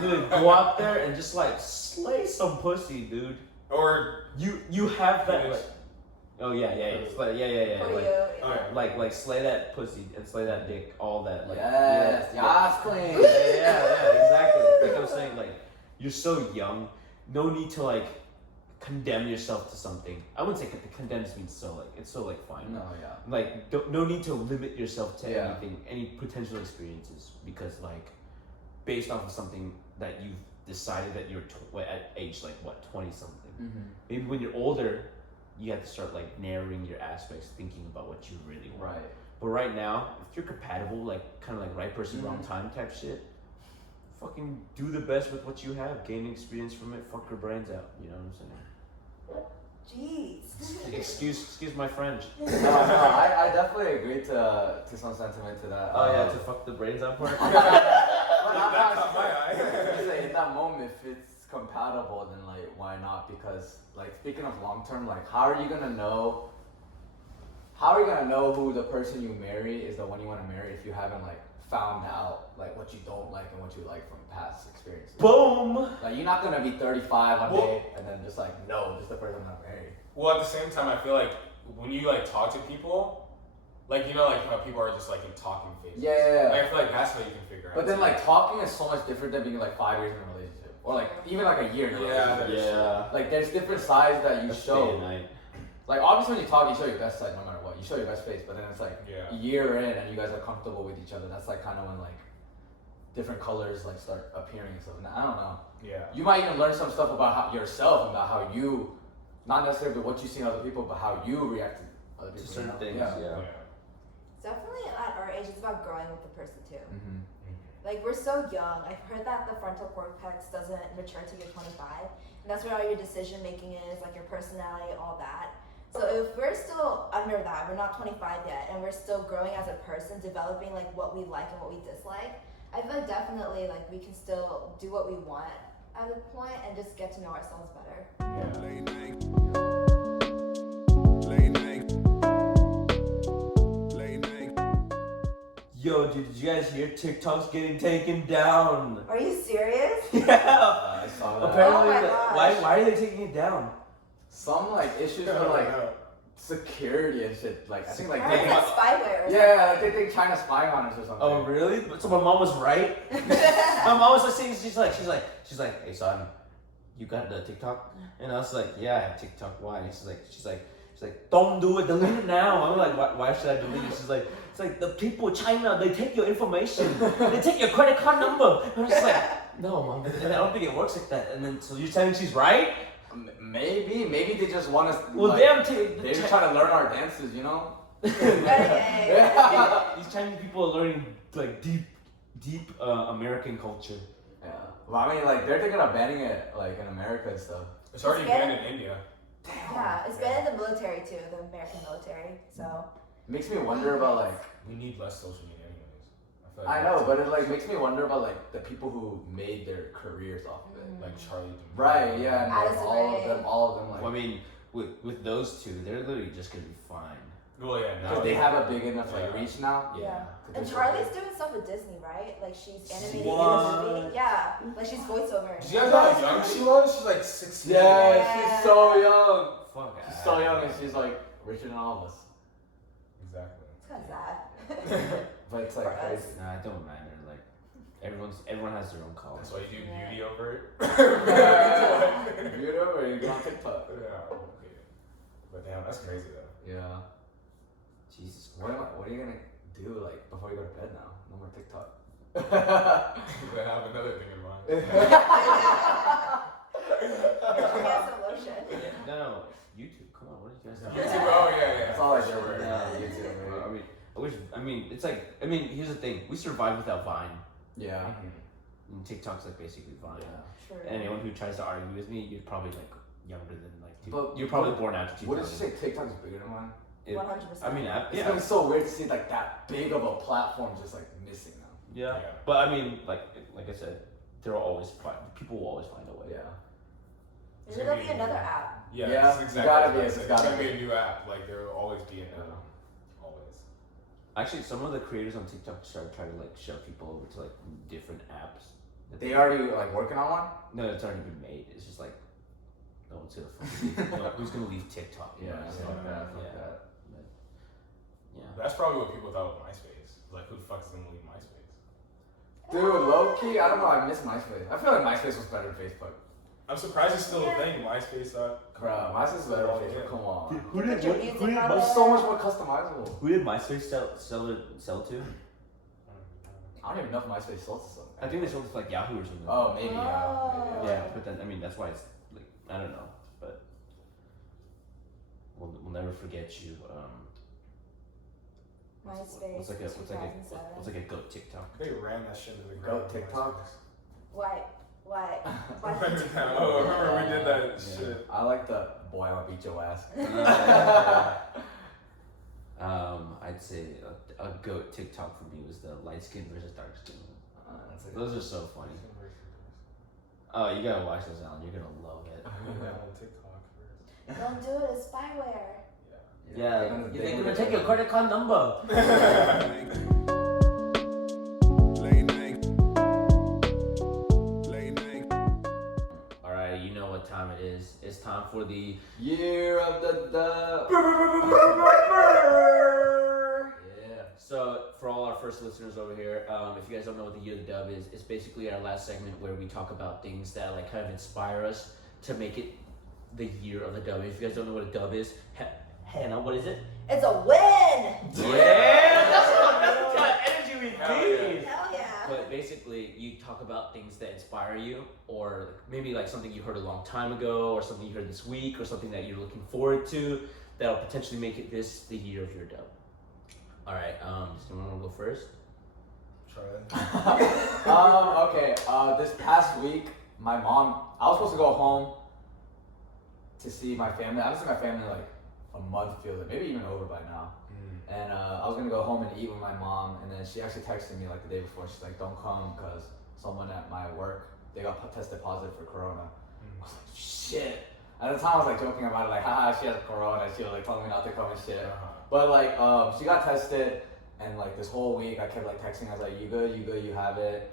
Literally go out there and just like slay some pussy, dude. Or you have that. Like, oh yeah. Slay, yeah. Like slay that pussy and slay that dick, all that. Like clean. Yeah, exactly. Like I'm saying, like you're so young. No need to like condemn yourself to something. I wouldn't say condemn means so like it's so like fine. No, yeah. Like no need to limit yourself to anything, any potential experiences, because like based off of something that you've decided that you're at age like what 20 something. Mm-hmm. Maybe when you're older, you have to start like narrowing your aspects, thinking about what you really want. Right. But right now, if you're compatible, like kind of like right person, wrong time type shit, fucking do the best with what you have, gain experience from it, fuck your brains out. You know what I'm saying? Jeez. Excuse my French. No, I definitely agree to some sentiment to that. Oh yeah, to fuck the brains out part. In that moment, if it's compatible, then like why not? Because like speaking of long term, like how are you gonna know who the person you marry is the one you want to marry if you haven't like found out like what you don't like and what you like from past experiences? Boom. Like you're not gonna be 35 one day and then just like no, this is the person I'm gonna marry. Well, at the same time, I feel like when you like talk to people, like you know, like how people are just like in talking phases. Yeah. Like, I feel like that's how you can figure out. But then like talking is so much different than being like 5 years in a relationship or like even like a year in a relationship. Yeah. Like there's different sides that you That's show. day and night. Like obviously when you talk, you show your best side no matter what. You show your best face, but then it's like Yeah. a year in and you guys are comfortable with each other. That's like kind of when like different colors like start appearing and stuff. And I don't know. Yeah. You might even learn some stuff about yourself and about how you, not necessarily what you see in other people, but how you react to other people. To certain things, Yeah. Definitely at our age, it's about growing with the person too. Mm-hmm. Like we're so young. I've heard that the frontal cortex doesn't mature till you're 25, and that's where all your decision making is, like your personality, all that. So if we're still under that, we're not 25 yet, and we're still growing as a person, developing like what we like and what we dislike, I feel like definitely like we can still do what we want at a point and just get to know ourselves better. Yo, dude, did you guys hear TikTok's getting taken down? Are you serious? Yeah. I saw that. Apparently, Oh my like, gosh. why are they taking it down? Some like issues with like security and shit. Like I think like Probably like spyware. Or like they think China's spying on us or something. Oh, really? So my mom was right. My mom was like saying, she's like, hey son, you got the TikTok? And I was like, yeah, I have TikTok. Why? And she's like, don't do it, delete it now. I'm like, why should I delete it? She's like, it's like the people in China, they take your information, they take your credit card number. And I'm just like, no, mom, I don't think it works like that. And then so you're saying she's right? Maybe they just want us. Well, like, damn, they're just trying to learn our dances, you know. Yeah. These Chinese people are learning like deep American culture. Yeah. Well, I mean, like they're thinking of banning it, like in America and stuff. It's already banned in India. Yeah, it's been in the military too, the American military. So Makes me wonder about like. We need less social media, anyways. feel I like know, but it like makes me wonder about like the people who made their careers off of it. like Charlie. Right, yeah, and like, Addison all of them like. Well, I mean, with those two, they're literally just gonna be fine. Well, yeah, now Because they have a big enough like Yeah. reach now. yeah. 'Cause And they're so Charlie's big. doing stuff with Disney, right? Like she's animating What? in the movie. Yeah, like she's voiceover. Did you guys know how young she was? She's like 16. Yeah, Yeah. she's so young. Fuck. She's so young and she's like richer than all of us. Exactly. It's kind of sad. But it's like For us. crazy. Nah, it don't matter. Like everyone has their own color. That's why you do Yeah. beauty over it. Beauty over it, you go on TikTok. Yeah. Okay. But damn, that's crazy though. Yeah. Jesus What Christ. are you gonna do like before you go to bed now? No more TikTok. I have another thing in mind. Get some lotion. No, YouTube. Come on, what are you guys doing? YouTube, oh yeah. That's all I For do. sure. Yeah, YouTube. Right? Here's the thing. We survived without Vine. Yeah. And TikTok's like basically Vine. True. And anyone who tries to argue with me, you're probably like younger than like But you're probably born after 2000. What did you say? TikTok is bigger than mine? 100%. I mean, It's gonna be so weird to see like that big of a platform just like missing now. yeah. But I mean, like I said, there will always people will always find a way. Yeah. There's gonna be another app. Yeah, Yeah, that's it's exactly. gotta what be, I it's said. gotta There's gonna be. be a new app. Like there will always be a new app. Always. Actually, some of the creators on TikTok started trying to like shove people over to like different apps. They already like working on one? No, it's already been made. It's just like no one's gonna fucking who's gonna leave TikTok? You know what I'm saying? fuck that, fuck Yeah. that. Yeah. That's probably what people thought with MySpace. Like who the fuck is gonna leave MySpace? Dude, low key, I don't know, I miss MySpace. I feel like MySpace was better than Facebook. I'm surprised it's still a thing. MySpace. Bro, MySpace is better than Facebook, come on. Who Put your music on It's there. so much more customizable. Who did MySpace sell to? I don't even know if MySpace sold to something. I think they sold it to like Yahoo or something. Oh, maybe, yeah. Oh. Yeah, but then I mean that's why it's like I don't know, but we'll never forget you. MySpace. What's like a 2007. what's like a goat TikTok? They ran that shit to the Go ground. TikTok? Why? Why? Why? Remember that? Oh, remember we did that Yeah. shit. I like the boy, I'll beat your ass. I'd say a goat TikTok for me was the light skin versus dark skin. That's a Those are so funny. Oh, you gotta watch those, Alan. You're gonna love it. on TikTok first. Don't do it. It's spyware. Yeah, they're gonna take your credit card number. All right, you know what time it is. It's time for the Year of the dub. Yeah. So, for all our first listeners over here, if you guys don't know what the Year of the Dub is, it's basically our last segment where we talk about things that like kind of inspire us to make it the Year of the Dub. If you guys don't know what a dub is, Hannah, what is it? It's a win. Yeah, that's the kind of energy we need. Hell yeah. But basically, you talk about things that inspire you, or maybe like something you heard a long time ago, or something you heard this week, or something that you're looking forward to that'll potentially make it this the year of your dub. All right, does anyone want to go first? Try that. Okay, this past week, my mom, I was supposed to go home to see my family. I haven't seen my family in like a month, feels like, maybe even over by now. And I was gonna go home and eat with my mom, and then she actually texted me like the day before. She's like, "Don't come because someone at my work, they got tested positive for corona." I was like, "Shit." At the time, I was like joking about it, like, "Haha, she has corona." She was like telling me not to come and shit. But like, she got tested, and like this whole week, I kept like texting. I was like, "You good? You good? You have it?"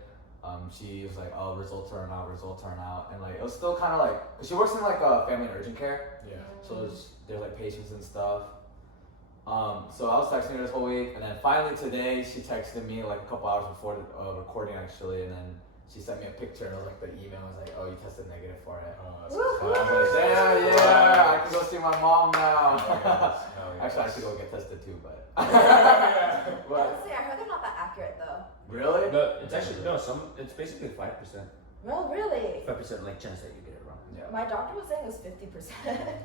She was like, "Oh, results turn out," and like it was still kind of like, cause she works in like family urgent care, Yeah. so there's like patients and stuff. So I was texting her this whole week, and then finally today she texted me like a couple hours before the recording actually, and then she sent me a picture and it was like the email was like, "Oh, you tested negative for it." So I was like, yeah, I can go see my mom now. Actually, I should go get tested too, but. Honestly, I heard they're not that accurate though. Really? No, it's actually it's basically 5%. Well, really? 5% like chance that you get it wrong. Yeah. My doctor was saying it was 50%.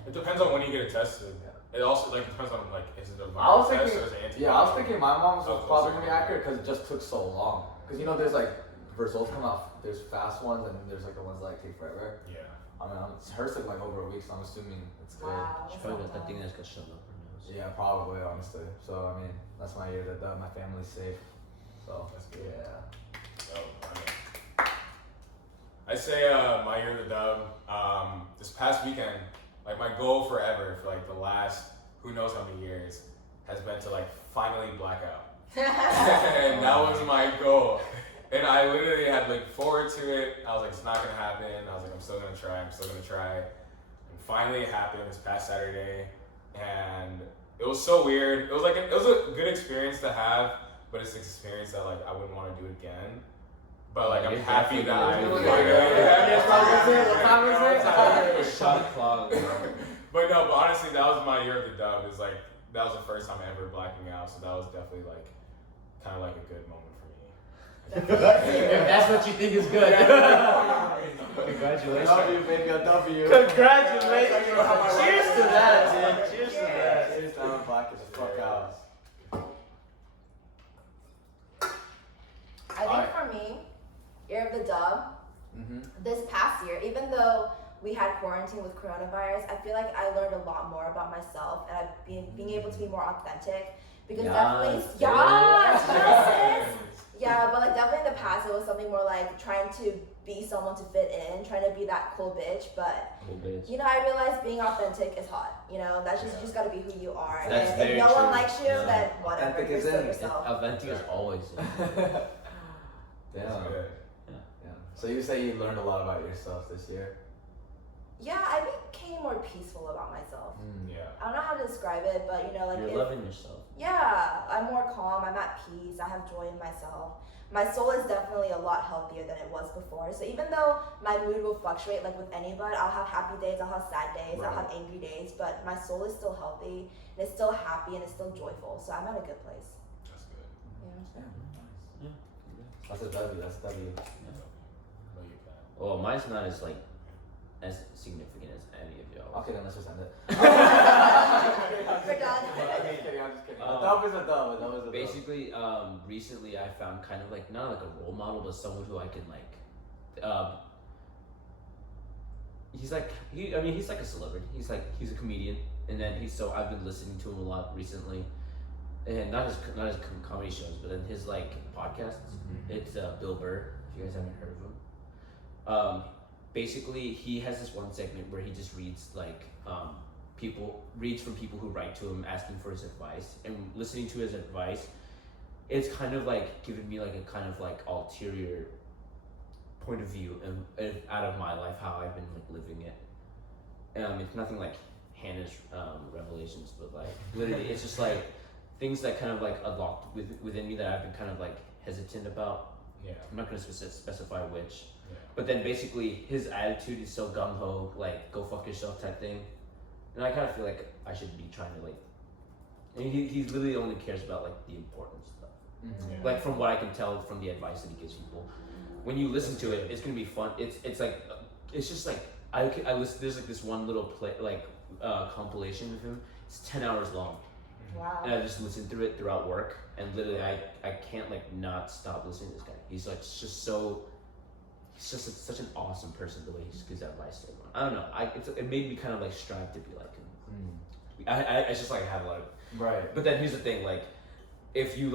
It depends on when you get it tested. It also like depends on like is it a I was virus test thinking, or is it antibody? yeah, I was thinking my mom's was Oh, probably so- gonna be accurate because it just took so long. Because you know, there's like results come out. There's fast ones and there's like the ones that like take forever. Yeah. I mean, hers took like over a week, so I'm assuming it's good. Wow. She probably got that thing that's got shoved up her nose. Yeah, probably honestly. So I mean, that's my year that my family's safe. So That's good. yeah. So, I say my year of the dub. This past weekend, like my goal forever for like the last who knows how many years has been to like finally black out, and that was my goal. And I literally had looked forward to it. I was like, it's not gonna happen. I was like, I'm still gonna try. And finally it happened this past Saturday, and it was so weird. It was like it was a good experience to have, but it's an experience that like I wouldn't want to do again. But like I'm happy that I. Shot clock. But no, but honestly, that was my year of the dub. Is like that was the first time ever blacking out, so that was definitely like kind of like a good moment for me. If that's what you think is good. Congratulations. W, baby, a W. Congratulations. Cheers to that, dude. Cheers to that. Cheers to black as fuck out. I think for me, year of the dub, this past year, even though we had quarantine with coronavirus, I feel like I learned a lot more about myself and I've been being able to be more authentic. Because definitely, yeah, but like definitely in the past it was something more like trying to be someone to fit in, trying to be that cool bitch. But you know, I realized being authentic is hot. You know, that's just you just gotta be who you are. That's and very if no true. one likes you, then whatever. Authentic You're is still in. yourself. Authentic is always in. Damn. That's good. Yeah. So you say you learned a lot about yourself this year? Yeah, I became more peaceful about myself. Yeah. I don't know how to describe it, but you know, like You're loving yourself. yeah, I'm more calm. I'm at peace. I have joy in myself. My soul is definitely a lot healthier than it was before. So even though my mood will fluctuate, like with anybody, I'll have happy days, I'll have sad days, I'll have angry days, but my soul is still healthy, and it's still happy, and it's still joyful. So I'm at a good place. That's good. Yeah. That's a W. That's a W. What you got? Well, mine's not as like as significant as any of y'all. Okay, then let's just end it. We're done. I'm just kidding. A dub is a dub. A dub is a dub. Basically, recently I found kind of like not like a role model, but someone who I can like. He's like he's like a celebrity. He's a comedian, and then I've been listening to him a lot recently, and not his comedy shows, but then his like podcasts. It's Bill Burr. If you guys haven't heard of him, basically he has this one segment where he just reads like reads from people who write to him asking for his advice, and listening to his advice, it's kind of like giving me like a kind of like ulterior point of view and out of my life, how I've been like living it. It's nothing like Hannah's revelations, but like literally it's just like things that kind of like unlocked within me that I've been kind of like hesitant about. Yeah. I'm not gonna specify which. Yeah. But then basically his attitude is so gung ho, like go fuck yourself type thing, and I kind of feel like I should be trying to like. I mean, he literally only cares about like the important stuff. Yeah. Like from what I can tell from the advice that he gives people, when you listen to it, it's gonna be fun. It's like it's just like I listen. There's like this one little compilation of him. It's 10 hours long, Wow. and I just listen through it throughout work, and literally I can't like not stop listening to this guy. He's like just so. He's just such an awesome person, the way he gives advice to everyone. I don't know. It made me kind of like strive to be like him. It's just like I have a lot of. Right. But then here's the thing, like, if you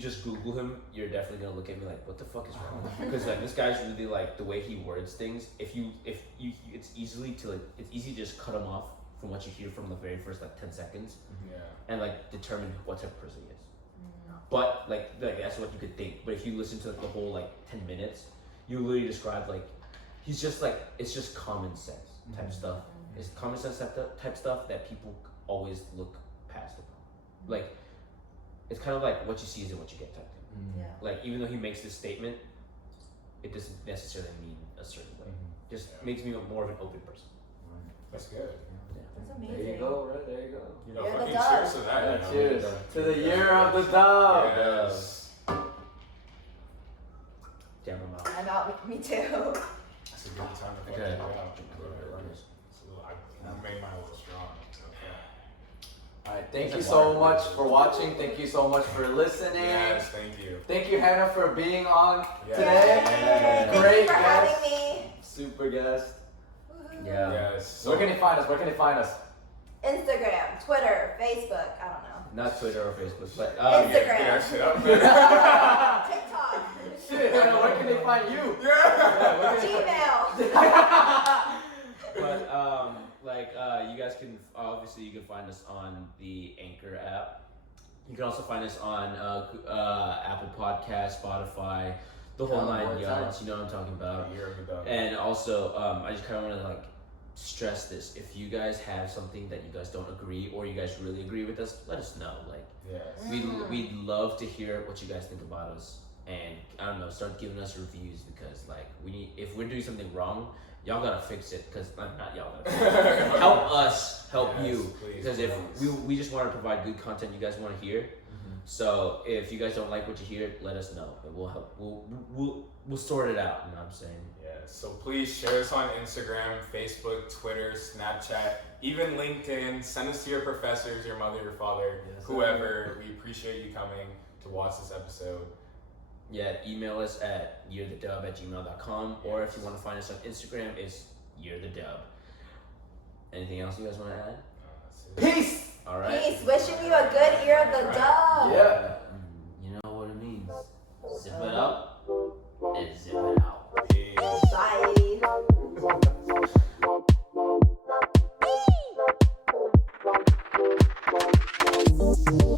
just Google him, you're definitely gonna look at me like, what the fuck is wrong with you? Because like this guy's really like the way he words things. If you, it's easy to just cut him off from what you hear from the very first like 10 seconds, and like determine what type of person he is. But like that's what you could think. But if you listen to like the whole like 10 minutes, you literally describe like he's just like it's just common sense type stuff. It's common sense type stuff that people always look past upon. Like it's kind of like what you see isn't what you get type thing. Yeah. Like even though he makes this statement, it doesn't necessarily mean a certain way. Just makes me more of an open person. That's good. That's amazing. There you go, right? There you go. You know, You're the fucking dub. cheers to that. Yeah, you know? cheers to the year of the dub. Yes. Damn, I'm out. I'm out. Me too. That's a good time to fucking Okay. go out. I made mine a little strong. So, yeah. Alright, thank you so much for watching. Thank you so much for listening. Yes, thank you. Thank you, Hannah, for being on Yes. today. Yay. Great Thank you for guest. having me. Super guest. Woohoo. Yeah. Yes. So, Where can you find us? Where can you find us? Instagram, Twitter, Facebook. I don't know. Not Twitter or Facebook, but Instagram. Yeah, shit up there. TikTok. Shit, Hannah, where can they find you? Yeah. Where can they- Gmail. but you guys can obviously you can find us on the Anchor app. You can also find us on Apple Podcasts, Spotify, the whole Tell them nine one yards. You know what I'm talking about. Year of the dub. And also, I just kind of want to like stress this. If you guys have something that you guys don't agree or you guys really agree with us, let us know. Like, we'd love to hear what you guys think about us. And I don't know, start giving us reviews because like if we're doing something wrong, y'all gotta fix it. Cause not y'all gotta fix it. Help us help you. Please, because if we just want to provide good content you guys want to hear. So if you guys don't like what you hear, let us know. And we'll help. We'll sort it out. You know what I'm saying? Yeah. So please share us on Instagram, Facebook, Twitter, Snapchat, even LinkedIn. Send us to your professors, your mother, your father, whoever. We appreciate you coming to watch this episode. Yeah, email us at yearthedub@gmail.com, or if you want to find us on Instagram, it's yearthedub. Anything else you guys want to add? Peace. All right. Peace. Wishing you a good year of the dub. Yeah. You know what it means. Zip it up and zip it out. Peace. Bye.